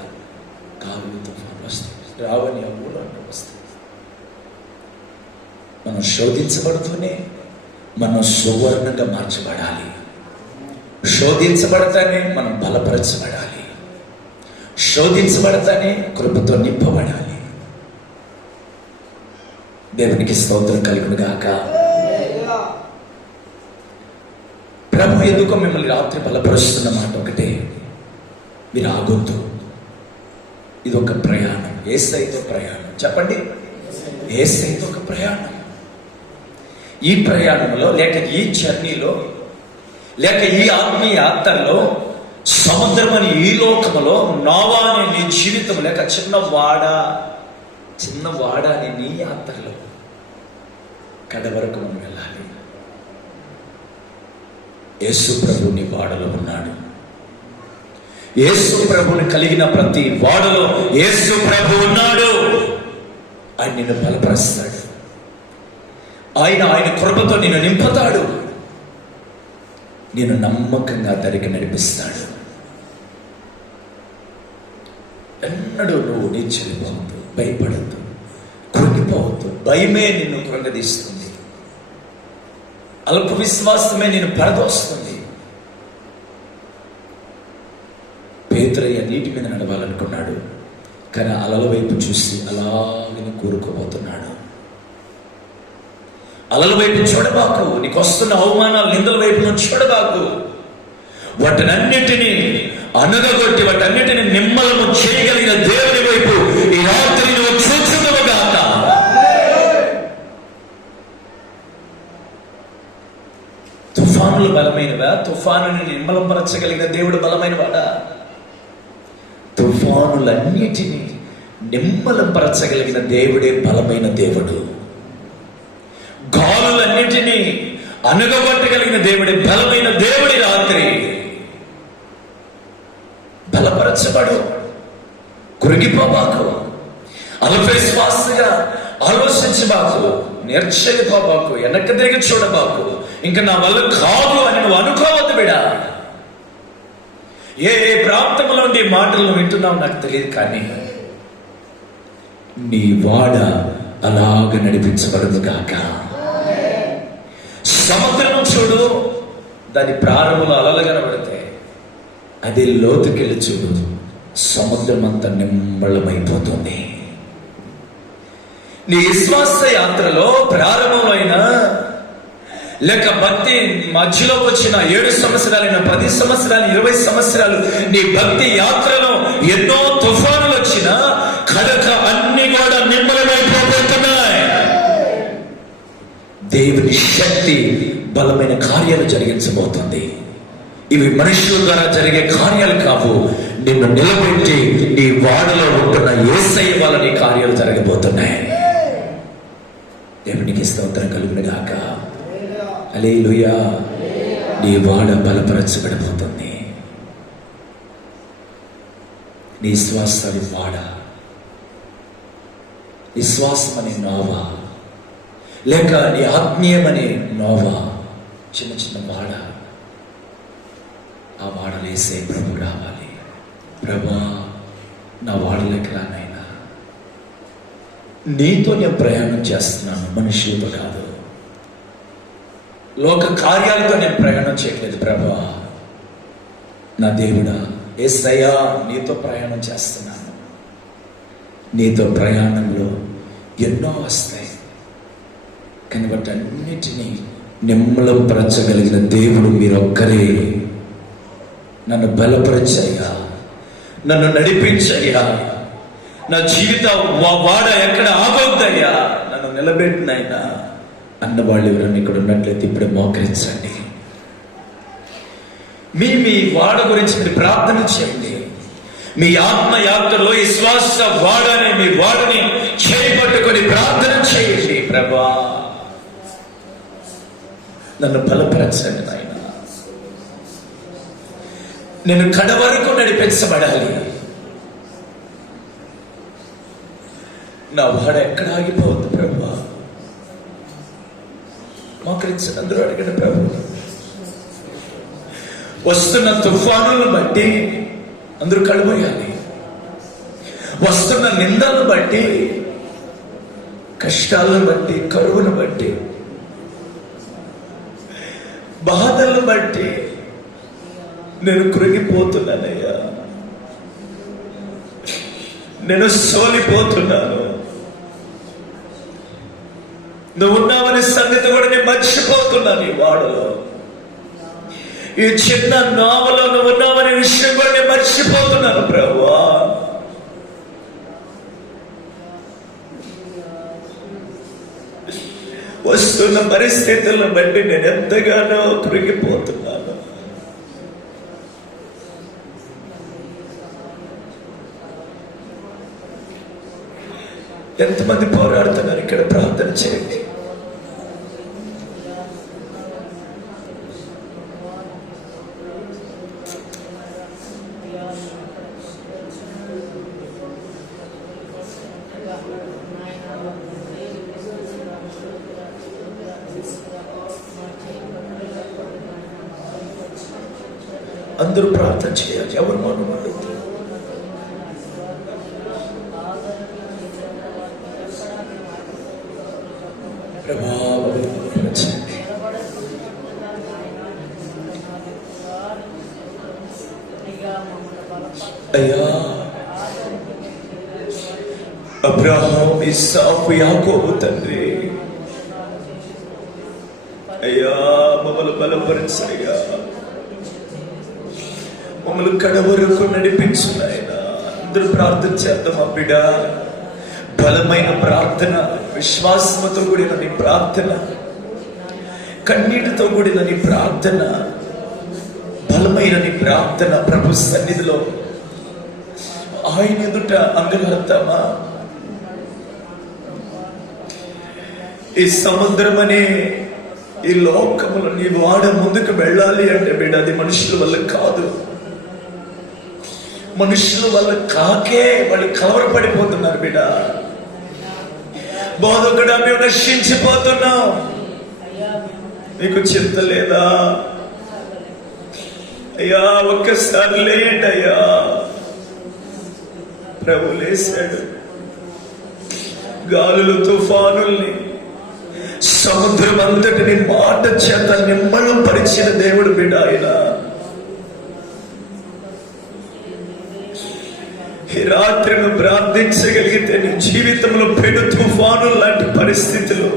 కావులు తుఫాను వస్తాయి, రావని అవ్వులు అన్నీ వస్తాయి. మనం శోధించబడుతూనే మనం సువర్ణంగా మార్చబడాలి. శోధించబడతానే మనం బలపరచబడాలి. శోధించబడతానే కృపతో నింపబడాలి. దేవునికి స్తోత్రం కలుగును గాక. ప్రభు ఎందుకో మిమ్మల్ని రాత్రి బలపరుస్తున్న మాట ఒకటే, మీరు ఆగొద్దు. ఇది ఒక ప్రయాణం, యేసయ్యతో ప్రయాణం. చెప్పండి, యేసయ్యతో ఒక ప్రయాణం. ఈ ప్రయాణంలో లేక ఈ జర్నీలో లేక ఈ ఆత్మీయ యాత్రలో సముద్రం అని ఈ లోకములో నోవా అనే నీ జీవితం లేక చిన్న వాడ అని నీ యాత్రలో కడ వరకు మనం వెళ్ళాలి. యేసు ప్రభు నీ వాడలో ఉన్నాడు. యేసు ప్రభుని కలిగిన ప్రతి వాడలో యేసు ప్రభు ఉన్నాడు. ఆయన నిన్ను బలపరుస్తాడు. ఆయన కృపతో నిన్ను నింపుతాడు. నేను నమ్మకంగా దరికి నడిపిస్తాడు. ఎన్నడూ నువ్వు నీచెల్లిపోవద్దు, భయపడద్దు, కృంగిపోవద్దు. భయమే నిన్ను కృంగదీస్తుంది. అల్ప విశ్వాసమే నిన్ను పడదోస్తుంది. పేతురయ్య నీటి మీద నడవాలనుకున్నాడు, కానీ అలల వైపు చూసి అలాగే కూరుకోబోతున్నాడు. అలల వైపు చూడబాకు. నీకు వస్తున్న అవమానాలు, నిందల వైపు నువ్వు చూడబాకు. వాటినన్నిటినీ అనగగొట్టి వాటన్నిటిని నిమ్మలము చేయగలిగిన దేవుని వైపు ఈ రాత్రి నువ్వు చూచుదువుగాక. తుఫానులు బలమైనవా? తుఫానుని నిమ్మలంపరచగలిగిన దేవుడు బలమైనవాడా? తుఫానులన్నిటినీ నిమ్మలంపరచగలిగిన దేవుడే బలమైన దేవుడు. గాలులన్నిటినీ అనగబట్టగలిగిన దేవుడే బలమైన దేవుడి. రాత్రి బలపరచబడు, కురిగిపోబాకు, అల్పవిశ్వాసగా ఆలోచించబాకు, నేర్చెల్లిపోబాకు, వెనక్కి తిరిగి చూడబాకు. ఇంకా నా వల్ల కాదు అని నువ్వు అనుకోవద్దు బిడా. ఏ ప్రాంతంలో నీ మాటలను వింటున్నావు నాకు తెలియదు, కానీ నీ వాడ అలాగ నడిపించబడదు కాక. సముద్రం చూడు, దాని ప్రారంభంలో అలలు కనబడతాయి. అదే లోతుకెళ్ళి చూడు, సముద్రం అంతా నిమ్మళమైపోతుంది. నీ విశ్వాస యాత్రలో ప్రారంభమైన లేక భక్తి మధ్యలోకి వచ్చిన 7 సంవత్సరాలైన 10 సంవత్సరాలు 20 సంవత్సరాలు నీ భక్తి యాత్రలో ఎన్నో తుఫానులు వచ్చినా కడక అన్ని కూడా నిమ్మలమైపోతున్నాయి. దేవుని శక్తి బలమైన కార్యాలు జరిగించబోతుంది. ఇవి మనుషుల ద్వారా జరిగే కార్యాలు కావు. నిన్ను నిలబెట్టి నీ వాడలో ఉంటున్న యేసయ్య వల్ల నీ కార్యాలు జరగబోతున్నాయి. దేవునికి స్తోత్రం కలుగును గాక. హల్లెలూయా. నీ వాడ బలపరచబడబోతుంది. నీ శ్వాస వాడ విశ్వాసం అనే నోవా, లేక నీ ఆత్మీయమనే నోవా, చిన్న చిన్న వాడ. ఆ వాడలేసే ప్రభు రావాలి. ప్రభా, నా వాడలేక రానైనా, నీతో నేను ప్రయాణం చేస్తున్నాను, మనుషులతో కాదు, లోక కార్యాలతో నేను ప్రయాణం చేయట్లేదు. ప్రభా, నా దేవుడా, యేసయ్యా, నీతో ప్రయాణం చేస్తున్నాను. నీతో ప్రయాణంలో ఎన్నో వస్తాయి, కానీ వాటన్నిటినీ నిమ్మలపరచగలిగిన దేవుడు మీరొక్కరే. నన్ను బలపరచయ్యా, నన్ను నడిపించయ్యా, నా జీవిత వాడ ఎక్కడ ఆగొద్దయ్యా, నన్ను నిలబెట్టినైనా అన్నవాళ్ళు ఎవరన్నా ఇక్కడ ఉన్నట్లయితే ఇప్పుడే మోకరించండి. మీ వాడ గురించి మీరు ప్రార్థన చేయండి. మీ ఆత్మయాత్రలో విశ్వాస వాడని మీ వాడని చేయబట్టుకొని ప్రార్థన చేయండి. ప్రభా, నన్ను బలపరచండి నాయన, నేను కడ వరకు నడిపించబడాలి. నా వాడ ఎక్కడ ఆగిపోవద్దు ప్రభా. మోకరించండి, అందరూ అడగండి. ప్రభు, వస్తున్న తుఫానులను బట్టి అందరూ కడిపోయాలి. వస్తున్న నిందలను బట్టి, కష్టాలను బట్టి, కరువును బట్టి, బాధలను బట్టి నేను కృంగిపోతున్నానయ్యా, నేను సోలిపోతున్నాను. నువ్వు ఉన్నావని సంగతి కూడా నేను మర్చిపోతున్నాను. ఈ వాడలో, ఈ చిన్న నావలో నువ్వు ఉన్నావనే విషయం కూడా నేను మర్చిపోతున్నాను. ప్రభువా, వస్తున్న పరిస్థితులను బట్టి నేను ఎంతగానో కృంగిపోతున్నాను. ఎంతమంది పోరాడుతున్నారు ఇక్కడ? ప్రార్థన చేయండి. అందరూ ప్రార్థన చేయాలి. ఎవరు మౌనం అడుగుతారు? అయ్యా, అబ్రహాం, ఇస్సాకు, యాకోబు తండ్రి, అయ్యా మమ్మల్ని బలపరచయ్యా, మమ్మల్ని కడ వరకు నడిపించు నాయన. అందరూ ప్రార్థన చేద్దాం. ఆ బిడ్డ బలమైన ప్రార్థన, విశ్వాసంతో కూడిన నీ ప్రార్థన, కన్నీటితో కూడిన నీ ప్రార్థన, బలమైన నీ ప్రార్థన ప్రభు సన్నిధిలో ఆయన ఎదుట అంగలాడతామా? ఈ సముద్రం అనే ఈ లోకములో నీ వాడ ముందుకు వెళ్ళాలి అంటే బిడ్డ, అది మనుషుల వల్ల కాదు. మనుషుల వల్ల కాకే వాళ్ళు కలవరపడిపోతున్నారు బిడ్డ. బోధకుడా, మేము నశించిపోతున్నాం. నీకు చింత లేదా? అయ్యా, ఒక్కసారి లేయండి అయ్యా. ప్రభు లేశాడు. గాలులు, తుఫానుల్ని, సముద్రం అంతటిని మాట చేత నిమ్మళం పరిచిన దేవుడు బిడ్డ ఆయన. ఈ రాత్రి నువ్వు ప్రార్థించగలిగితే నీ జీవితంలో పెను తుఫాను లాంటి పరిస్థితులు,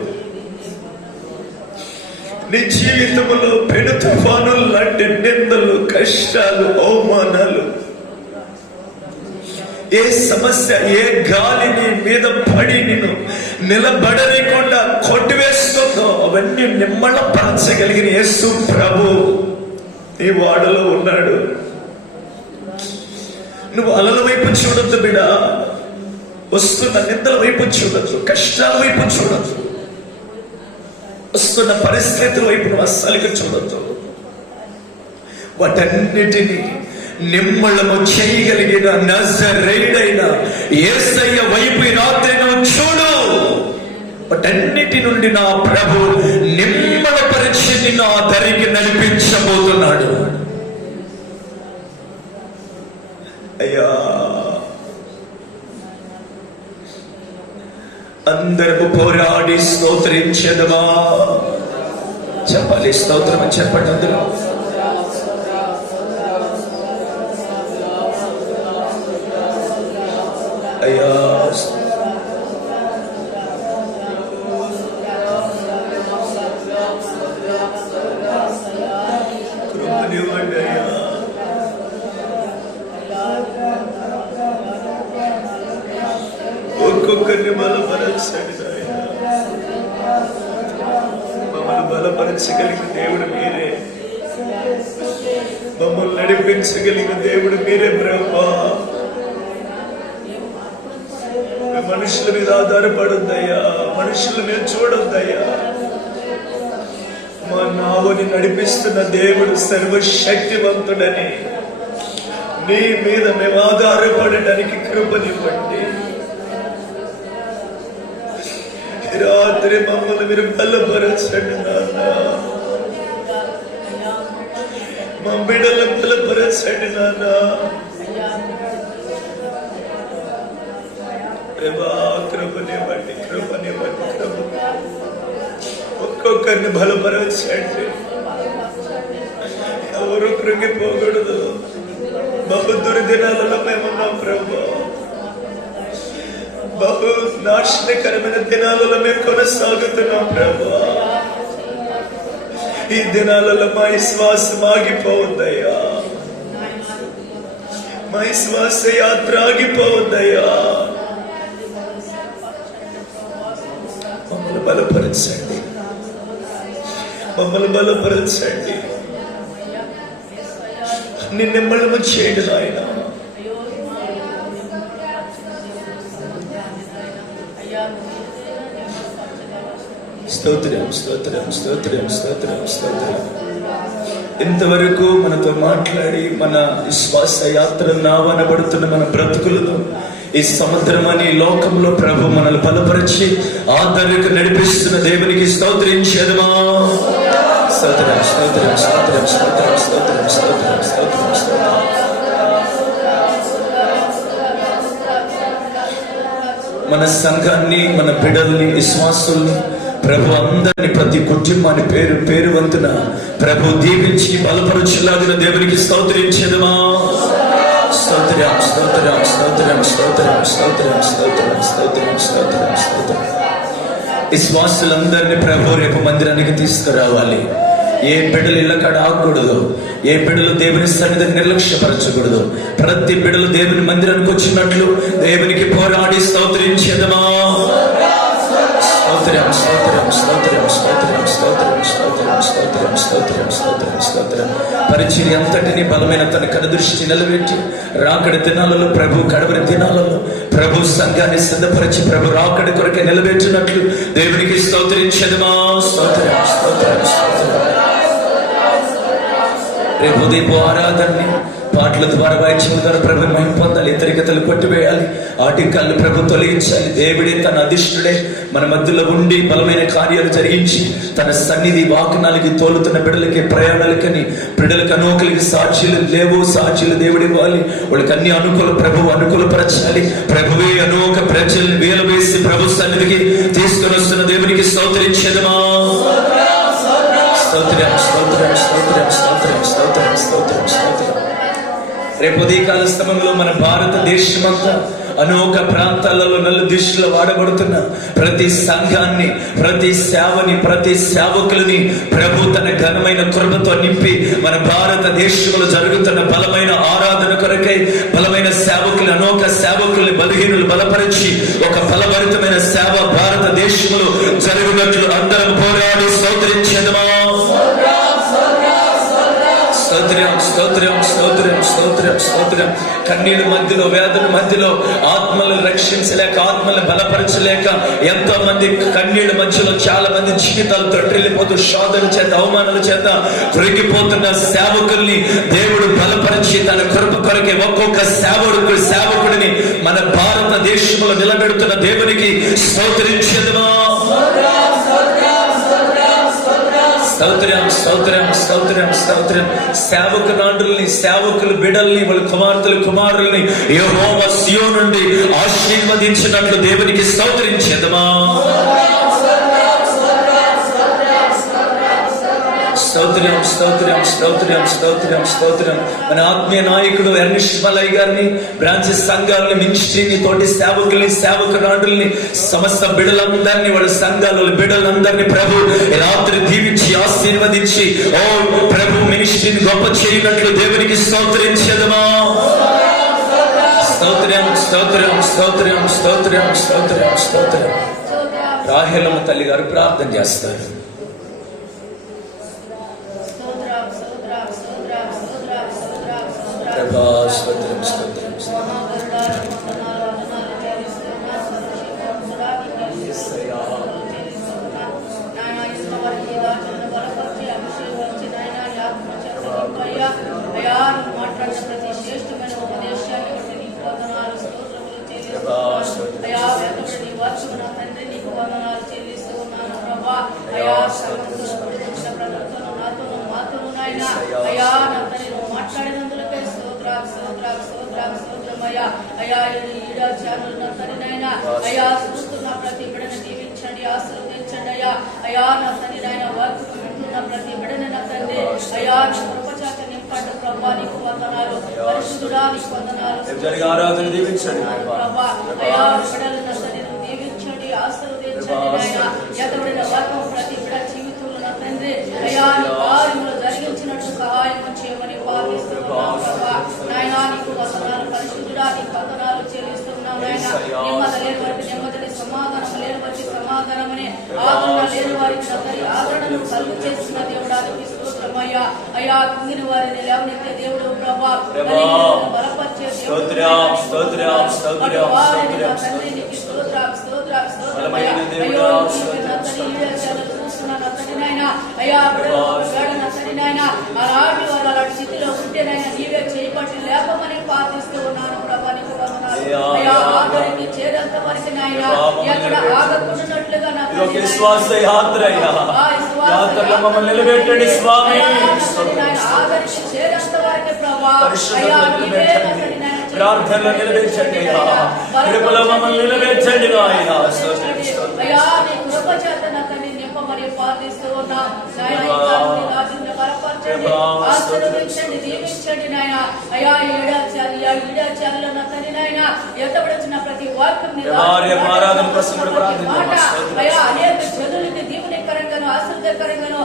నీ జీవితంలో పెను తుఫాను లాంటి నిందలు, కష్టాలు, అవమానాలు, ఏ సమస్య, ఏ గాలి నీ మీద పడి నిన్ను నిలబడలేకుండా కొట్టివేస్తుందో అవన్నీ నిమ్మళపరచగలిగిన యేసు ప్రభు నీ వాడలో ఉన్నాడు. నువ్వు అలల వైపు చూడొద్దు బిడా. వస్తున్న నిందల వైపు చూడొద్దు, కష్టాల వైపు చూడొద్దు, వస్తున్న పరిస్థితుల వైపు నువ్వు అస్సలుగా చూడొద్దు. వాటన్నిటినీ నిమ్మళము చేయగలిగిన నజరేయుడైన యేసయ్య వైపు ఈ రాత్రి నువ్వు చూడు. వాటన్నిటి నుండి నా ప్రభు నిమ్మళపరిచి నిన్ను ఆ దరికి నడిపించబోతున్నాడు. అయ్యా, అందరూ పోరాడి స్తోత్రించదమా? చెప్పాలి, స్తోత్రం అని చెప్పండి అందరూ. అయ్యా, కృపనివ్వండి అయ్యా. ఒక్కొక్కరిని బలపరచండి నాయన. మమ్మల్ని బలపరచగలిగిన దేవుడు మీరే, మమ్మల్ని నడిపించగలిగిన దేవుడు మీరే బ్రహ్మా. మనుషుల మీద ఆధారపడొద్దయ్యా, మనుషుల మీద చూడొద్దయ్యా. మా నావుని నడిపిస్తున్న దేవుడు సర్వశక్తివంతుడని నీ మీద మేము ఆధారపడడానికి కృపనివ్వండి. రాత్రి మమ్మల్ని మీరు బలపరచండి నాన్న. మా బిడ్డలను బలపరచండి నాన్న. కృపనివ్వండి, కృపనివ్వండి, కృప. ఒక్కొక్కరిని బలపరచండి. ఎవరు కృంగిపోకూడదు. బహు దుర్దినాలలో మేమున్నాం ప్రభు. బహు నాశనకరమైన దినాలలో మేము కొనసాగుతున్నాం ప్రభు. ఈ దినాలలో మా విశ్వాసం ఆగిపోవద్దయ్యా, మా విశ్వాస యాత్ర ఆగిపోవద్దయ్యా. మమ్మల్ని బలపరచండి, మమ్మల్ని బలపరచండి. నిన్నెమ్మళము చేయండి నాయన. స్తోత్రం, స్తోత్రం, స్తోత్రం, స్తోత్రం, స్తోత్రం. ఇంతవరకు మనతో మాట్లాడి మన విశ్వాస యాత్ర నావనబడుతున్న మన బ్రతుకులను ఈ సముద్రం అని లోకంలో ప్రభు మనల్ని బలపరిచి ఆదరణకు నడిపిస్తున్న దేవునికి స్తోత్రించేదమా? స్తోత్రం, స్తోత్రం, స్తోత్రం, స్తోత్రం, స్తోత్రం, స్తోత్రం, స్తోత్రం, స్తోత్రం. మన సంఘాన్ని, మన బిడ్డల్ని, విశ్వాసుల్ని ప్రభు అందరిని, ప్రతి కుటుంబాన్ని పేరు పేరు వంతున ప్రభు దీవించి బలపరచులాగిన దేవునికి స్తోత్రించేదమా? స్తోత్రం, స్తోత్రం, స్తోత్రం, స్తోత్రం, స్తోత్రం, స్తోత్రం, స్తోత్రం, స్తోత్రం, స్తోత్రం. విశ్వాసులందరినీ ప్రభు రేపు మందిరానికి తీసుకురావాలి. ఏ బిడ్డలు ఇళ్ళ కాడ ఆగకూడదు, ఏ బిడ్డలు దేవుని సన్నిధిని నిర్లక్ష్యపరచకూడదు. ప్రతి బిడ్డలు దేవుని మందిరానికి వచ్చినట్లు దేవునికి పోరాడి స్తోత్రించేదమా? స్తోత్రం, స్తోత్రం, స్తోత్రం, స్తోత్రం, స్తోత్రం, స్తోత్రం, స్తోత్రం, స్తోత్రం, స్తోత్రం, స్తోత్రం. పరిచర్య అంతటిని బలమైన తన కనుదృష్టి నిలబెట్టి రాకడి దినాలలో ప్రభు, కడవరి దినాలలో ప్రభు సంఘాన్ని సిద్ధపరిచి ప్రభు రాకడి కొరకే నిలబెట్టినట్లు దేవునికి స్తోత్రించదమా? స్తోత్రం, స్తోత్రం, స్తోత్రం. రేపు ఉదయపు ఆరాధనని పాటల ద్వారా, వాయిద్యం ద్వారా ప్రభు మహిమ పొందాలి. ఇతరికతలు కొట్టివేయాలి, ఆటికల్ని ప్రభు తొలగించాలి. దేవుడే తన అధిష్ఠుడే మన మధ్యలో ఉండి బలమైన కార్యాలు జరిగించి తన సన్నిధి వాహనాలకి తోలుతున్న బిడ్డలకి, ప్రయాణాలకని బిడ్డలకు అనుకూలకి సాక్షులు లేవు, సాక్షులు దేవుడి ఇవ్వాలి. వాళ్ళకి అన్ని అనుకూల ప్రభు అనుకూలపరచాలి. ప్రభువే అనేక ప్రజల్ని వేల వేసి ప్రభు సన్నిధికి తీసుకొని వస్తున్న దేవునికి స్తోత్రించేదమా? స్తోత్రం, స్తోత్రం, స్తోత్రం, స్తోత్రం, స్తోత్రం, స్తోత్రం, స్తోత్రం. రేపు ఉదయకాల స్తమంలో మన భారతదేశమంతా అనేక ప్రాంతాలలో నలు దిశలో వాడబడుతున్న ప్రతి సంఘాన్ని, ప్రతి సేవని, ప్రతి సేవకులని ప్రభు తన ఘనమైన కృపతో నింపి మన భారతదేశంలో జరుగుతున్న బలమైన ఆరాధన కొరకై బలమైన సేవకులు, అనేక సేవకుల్ని బలహీనులు బలపరిచి ఒక బలభరితమైన సేవ భారతదేశంలో జరుగునట్లు అందరం పోరాడి స్తోత్రించేదమా? స్తోత్రం, స్తోత్రం, స్తోత్రం, స్తోత్రం, స్తోత్రం. కన్నీళ్ళ మధ్యలో, వేదన మధ్యలో ఆత్మలను రక్షించలేక, ఆత్మలను బలపరచలేక, ఎంతో మంది కన్నీళ్ళ మధ్యలో చాలా మంది జీవితాలు తొట్టిల్లిపోతూ శోధన చేత, అవమానాల చేత కృంగిపోతున్న సేవకుల్ని దేవుడు బలపరిచి తన కృప కొరకే ఒక్కొక్క సేవకుడిని మన భారతదేశంలో నిలబెడుతున్న దేవునికి స్తోత్రించెదమా. స్తోత్రం, స్తోత్రం, స్తోత్రం, స్తోత్రం. సేవకుల బిడ్డల్ని, వాళ్ళ కుమారుల్ని యెహోవా సియోను నుండి ఆశీర్వదించినట్లు దేవునికి స్తోత్రించెదమా. స్తోత్రం, స్తోత్రం, స్తోత్రం, స్తోత్రం, స్తోత్రం. మన ఆత్మీయ నాయకుడు ఎర్నిస్ట్ మలై గారిని, బ్రాంచెస్ సంఘాలని, మినిస్ట్రీని, తోటి సేవకుల్ని, సేవకురాండ్రుల్ని, సమస్త బిడ్డలందరినీ, వాళ్ళ సంఘాల బిడ్డలందరినీ ప్రభు రాత్రి దీవించి ఆశీర్వదించి, ఓ ప్రభు మినిస్ట్రీని గొప్ప చేయనట్లు దేవునికి స్తోత్రించెదమా. స్తోత్రం, స్తోత్రం, స్తోత్రం, స్తోత్రం, స్తోత్రం, స్తోత్రం. రాహేలమ్మ తల్లి గారు ప్రార్థన చేస్తారు. స్తోత్రం, స్తోత్రం, అయ్యా చూస్తున్న ప్రతి బిడ్డను దీవించండి, ఆశీర్వదించండి అయ్యా. అయ్యా నా తండ్రి నాయన వాక్కు వింటున్న ప్రతి బిడ్డను నా తండ్రి అయ్యా నీ కృపచేత నింపండి ప్రభా. నీకు వందనాలు పరిశుద్ధుడా, నీకు వందనాలు. ఆరాధన దీవించండి ప్రభా. అయ్యా బిడ్డలు నా తండ్రి దీవించండి, ఆశీర్వదించండి నాయన. ఎతబడిన వర్గం ప్రతి బిడ్డ జీవితంలో నా తండ్రి అయ్యా నీ కార్యములు జరిగించినట్టు సహాయం చేయమని భావిస్తున్నాం ప్రభా. నాయన నీకు వందనాలు పరిశుద్ధుడా, నీకు వందనాలు చెల్లిస్తున్నాం నాయన. నెమ్మది లేని వారికి నెమ్మదిని, సమాధానం లేని వారికి సమాధానమని, ఆదరణ లేని వారికి అందరి ఆదరణను కలుగు చేస్తున్న దేవుడానికి స్తోత్రమయ్యా. అయ్యా కుంగిన వారిని లేవనెత్తే దేవుడు ప్రభా, బలపరిచే దేవుడు తండ్రి నీకు స్తోత్రం, స్తోత్రం, స్తోత్రమయ్యా. అయ్యో చూస్తున్నాను అతని నాయన. అయ్యా బిడ్డ అతని నాయన అలాంటి వారు అలాంటి స్థితిలో ఉంటేనైనా నీవే చేయబట్టి లేపమని ప్రార్థిస్తూ ఉన్నాను ప్రభా. నీకు వందనాలు అయ్యా. ఆఖరికి చేరేంత వరకు నాయన ఎక్కడ ఆగకుండాట్లుగా నిలబెట్టండి స్వామి. ఆఖరికి చేరేంత వరకు ప్రభా అయ్యా నీవే ప్రార్థనలో నిలబెట్టండి నిలబెట్టండి అయ్యా. నీ కృప చేత నా తండ్రి నింపమని ప్రార్థిస్తూ ఉన్నాం నాయన. ఆశీర్వదించండి, దీవించండి నాయన. అయ్యా ఈడాచార్యులు నా తండ్రి నాయన ఎత్తబడిన ప్రతి వాక్యం అయ్యా అనేక జనులకి దీవునికరంగాను ఆశీర్వదకరంగాను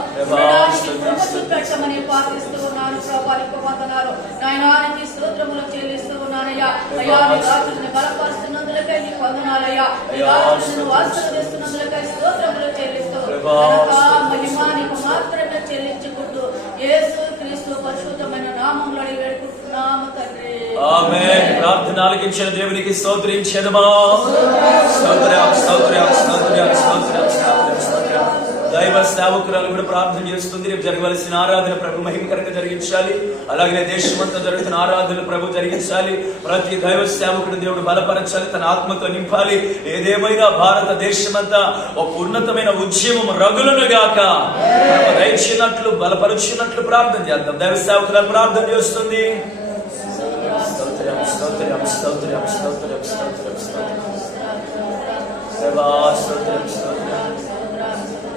చూపెట్టమని ప్రార్థిస్తూ ఉన్నాను ప్రభా. నీకు వందనాలు నాయనానికి స్తోత్రములు చెల్లిస్తూ ఉన్నానయ్యా. అయ్యా నీ రాజుని బలపరుస్తున్నందులకై నీకు వందనాలయ్యా. నీ రాజును ఆశీర్వదిస్తున్నందులకై స్తోత్రములు చెల్లిస్తూ మహిమ నీకు మాత్రమే చెల్లించుకుంటూ యేసు క్రీస్తు పరిశుద్ధమైన నామములో వేడుకుంటున్నాము తండ్రి. ఆమేన్. ప్రార్థన ఆలకించిన దేవునికి స్తోత్రించెదమా. స్తోత్రం, స్తోత్రం, స్తోత్రం, స్తోత్రం, స్తోత్రం, స్తోత్రం. దైవ సేవకురాలు కూడా ప్రార్థన చేస్తుంది. రేపు జరగవలసిన ఆరాధన ప్రభు మహిమకరంగా జరిగించాలి. అలాగే దేశమంతా జరుగుతున్న ఆరాధనలు ప్రభు జరిగించాలి. ప్రతి దైవ సేవకుడు దేవుడు బలపరచాలి, తన ఆత్మతో నింపాలి. ఏదేమైనా భారతదేశమంతా ఒక ఉన్నతమైన ఉద్యమం రగులను గాక దయచినట్లు బలపరుచినట్లు ప్రార్థన చేద్దాం. దైవ సేవకురాలు ప్రార్థన చేస్తుంది. స్తోత్రం, స్తోత్రం, స్తోత్రం, స్తోత్రం, స్తోత్రం, స్తోత్రం. స్తోత్రం, స్తోత్రం.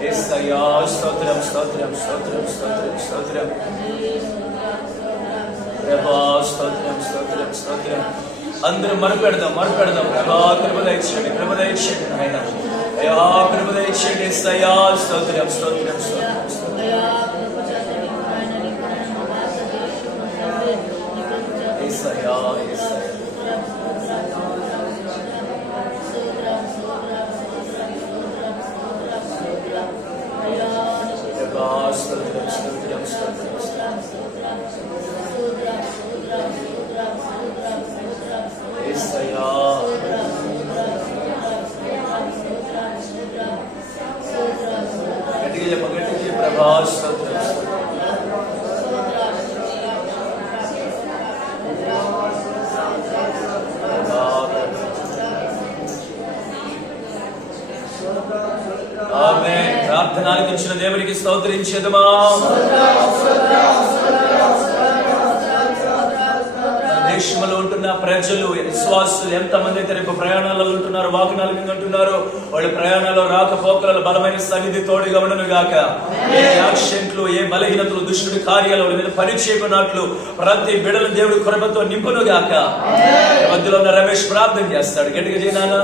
యేసయ్యా స్తోత్రం, స్తోత్రం, స్తోత్రం, స్తోత్రం, స్తోత్రం. ప్రభా స్తోత్రం, స్తోత్రం, స్తోత్రం. అందరూ మరుపెడదాం. ప్రభా కృప దయచేయండి నాయన. అయ్యా కృప దయచేయండి. యేసయ్యా స్తోత్రం, స్తోత్రం, స్తోత్రం, స్తోత్రం. యేసయ్యా యేసయ్యా స్తోత్రం, స్తోత్రం, స్తోత్రం, స్తోత్రం. గట్టిగా ప్రభా స్తోత్రం. ఆమేన్. ప్రార్థన ఆలకించిన దేవునికి స్తోత్రించెదమా. దేశంలో ఉంటున్న ప్రజలు విశ్వాసులు ఎంతమంది అయితే రేపు ప్రయాణాలలో ఉంటున్నారు, వాహనాల మీద ఉంటున్నారు, వాళ్ళ ప్రయాణాల్లో రాకపోకలలో బలమైన సన్నిధి తోడుగా ఉండను గాక. ఏ యాక్సిడెంట్లు, ఏ బలహీనతలు, దుష్టుడి కార్యాలు వాళ్ళ మీద పని చేయకున్నట్లు ప్రతి బిడల దేవుడి కృపతో నింపును గాక. మధ్యలో ఉన్న రమేష్ ప్రార్థన చేస్తాడు. గట్టిగా చేయనా.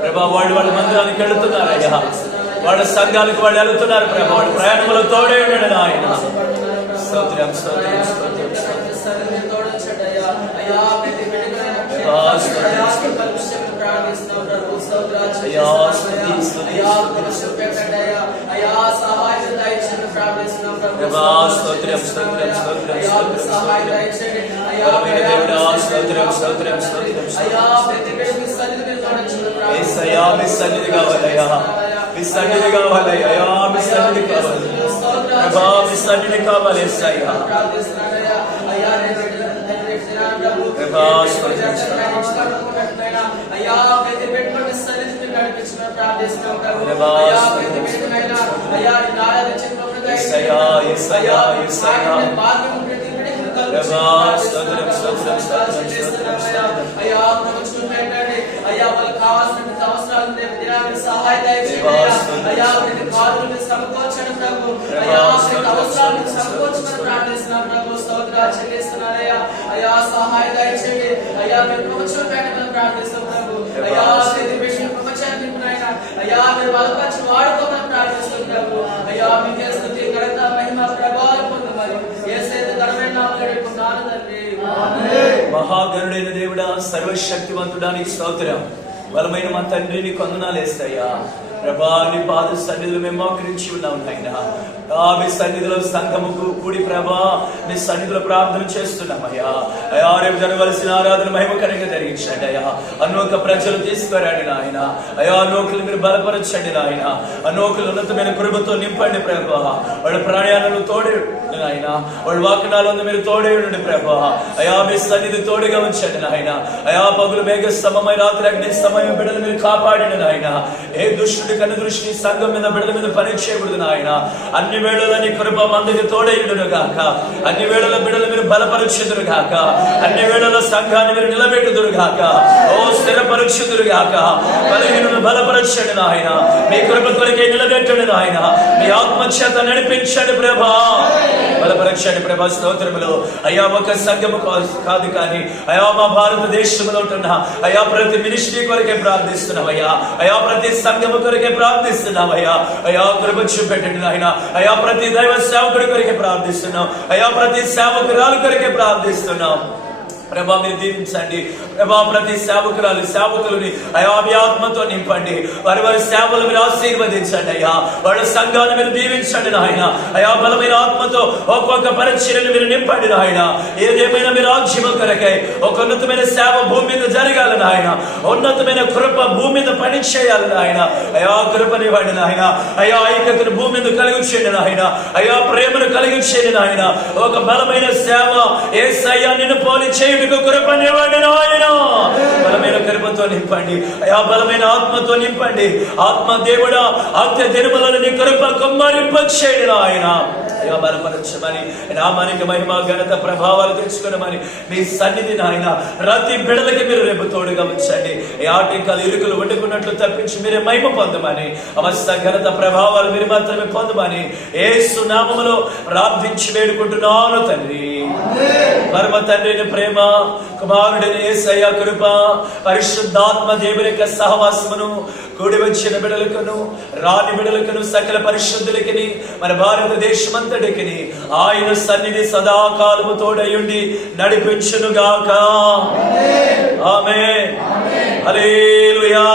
ప్రభా వాళ్ళ మందిరానికి వెళుతున్నారు అయ్యా, వాళ్ళ సంఘాలకు వాళ్ళు వెళుతున్నారు ప్రభా, వాళ్ళ ప్రయాణంలో తోడే ఉన్నాడు ఆయన. స్తోత్రం స్తోత్రం స్తోత్రం సన్నిధి కావాలయ్యా, మీ సన్నిధి కావాలయ్యా, మీ సన్నిధి కావాలి ప్రభా, మీ సన్నిధి కావాలి ఏసయ్యా. అయ్యా వాళ్ళకి కావాల్సిన అవసరాలు సహాయత అయ్యా సమకూర్చండి ప్రభు, అయ్యా అవసరాలను సమకూర్చమని ప్రార్థిస్తున్నాం ప్రభు. స్తోత్రాలు చెల్లిస్తున్నారయ్యా. అయ్యా సహాయ దయచేయండి అయ్యా, మీరు ప్రపంచం పెట్టమని ప్రార్థిస్తాం ప్రభు. అయ్యా ప్రపంచాన్ని నింపునైనా అయ్యా మీరు బలపరిచి వాడుకోమని ప్రార్థిస్తాం ప్రభు. అయ్యా మీకే స్తుతి ఘనత మహిమ ప్రభావం పొందమని యేసయ్య ఘనమైన నామములో వేడుకుంటున్నాను తండ్రి. మహాగణుడైన దేవుడా, సర్వశక్తివంతుడానికి స్తోత్రం. బలమైన మా తండ్రి నీకు వందనాలు వేస్తాయా ప్రభా. నీ పాద సన్నిధిలో మేము మోకరించి ఉన్నాం నాయన. మీ సన్నిధిలో సంఘముకు కూడి ప్రభా మీ సన్నిధిలో ప్రార్థన చేస్తున్నామయ్యా. అయ్యా రేపు జరగవలసిన ఆరాధన మహిమకరంగా జరిగించండి అయ్యా. అనేక ప్రజలు తీసుకురండి నాయన. అయ్యా అనేకులు మీరు బలపరచండి నాయన. అనేకులు ఉన్నతమైన కృపతో నింపండి ప్రభా. వాళ్ళ ప్రాణాలను తోడే నాయన, వాళ్ళ వాహనాలను మీరు తోడే ఉండండి ప్రభా. అయ్యా మీ సన్నిధి తోడుగా ఉంచండి నాయన. అయా పగులు మేఘ సమమై రాత్రి అగ్ని సమయం బిడ్డలు మీరు కాపాడండి నాయన. ఏ దుష్టుడి కన్ను దృష్టి సంఘం మీద బిడ్డల మీద పని చేయకూడదు నాయన. అన్ని వేళల నీ కృప మందికి తోడేయుడును గాక. అన్ని వేళల బిడ్డలు మీరు బలపరుచుదురు గాక. అన్ని వేళల సంఘాన్ని మీరు నిలబెట్టుదురు గాక. ఓ స్థిరపరుచుదురు గాక. బలహీనులను బలపరచండి నాయన. మీ కృప కొరకే నిలబెట్టండి నాయన. మీ ఆత్మచేత నడిపించండి ప్రభా. బలపరచండి ప్రభా. స్తోత్రములు అయ్యా ఒక సంఘము కాదు కానీ అయా మా భారతదేశంలో ఉంటున్న అయా ప్రతి మినిస్ట్రీ కొరకే ప్రార్థిస్తున్నామయ్యా. అయా ప్రతి సంఘము కొరకే ప్రార్థిస్తున్నామయ్యా. అయా కృప చూపెట్టండి నాయన. అయా ప్రతి దైవ సేవకుడి కొరకే ప్రార్థిస్తున్నాం. అయా ప్రతి సేవకురాలు కొరకే ప్రార్థిస్తున్నాం ప్రభా. మీరు దీవించండి ప్రభా. ప్రతి సేవకురాలు సేవకులని అయా మీ ఆత్మతో నింపండి. వారి వారి సేవలు మీరు ఆశీర్వదించండి అయ్యా. వాళ్ళ సంఘాన్ని మీరు దీవించండి నాయన. అయా బలమైన ఆత్మతో ఒక్కొక్క పరిచర్యను మీరు నింపండి నాయన. ఏదేమైనా మీరు రాజ్యము కొరకై ఒక ఉన్నతమైన సేవ భూమి మీద జరగాలి నాయన. ఉన్నతమైన కృప భూమి మీద పని చేయాలి నాయన. అయా కృపనివ్వండి నాయన. అయా ఐక్యతను భూమి మీద కలిగించండి నాయన. అయా ప్రేమను కలిగించండి నాయన. ఒక బలమైన సేవ యేసయ్యా నిన్ను పోలి చేయుటకు కృపనివ్వండి నాయన. బలమైన కృపతో నింపండి అయా. బలమైన ఆత్మతో నింపండి. ఆత్మ దేవుడా అత్య దినములను నీ కృప కుమ్మరింపచేయండి నాయన. అయా బలపరచమని నామానికి మహిమ ఘనత ప్రభావాలు తెచ్చుకోనమని మీ సన్నిధి నాయన ప్రతి బిడలకి మీరు రేపు తోడుగా ఉంచండి. ఆటంకాలు ఇరుకులు వండుకున్నట్లు తప్పించి మీరే మహిమ పొందమని, అవస్థ ఘనత ప్రభావాలు మీరు మాత్రమే పొందమని యేసు నామములో ప్రార్థించి వేడుకుంటున్నాను తండ్రి. పరమ తండ్రిని ప్రేమ, కుమారుడిని యేసయ్య కృప, పరిశుద్ధాత్మ దేవుని యొక్క సహవాసమును కూడి వచ్చిన బిడలకును రాని బిడలకును సకల పరిశుద్ధులకి మన భారతదేశమంతటికి ఆయన సన్నిధి సదాకాలము తోడయుండి నడిపించునుగాక. ఆమేన్. హల్లెలూయా.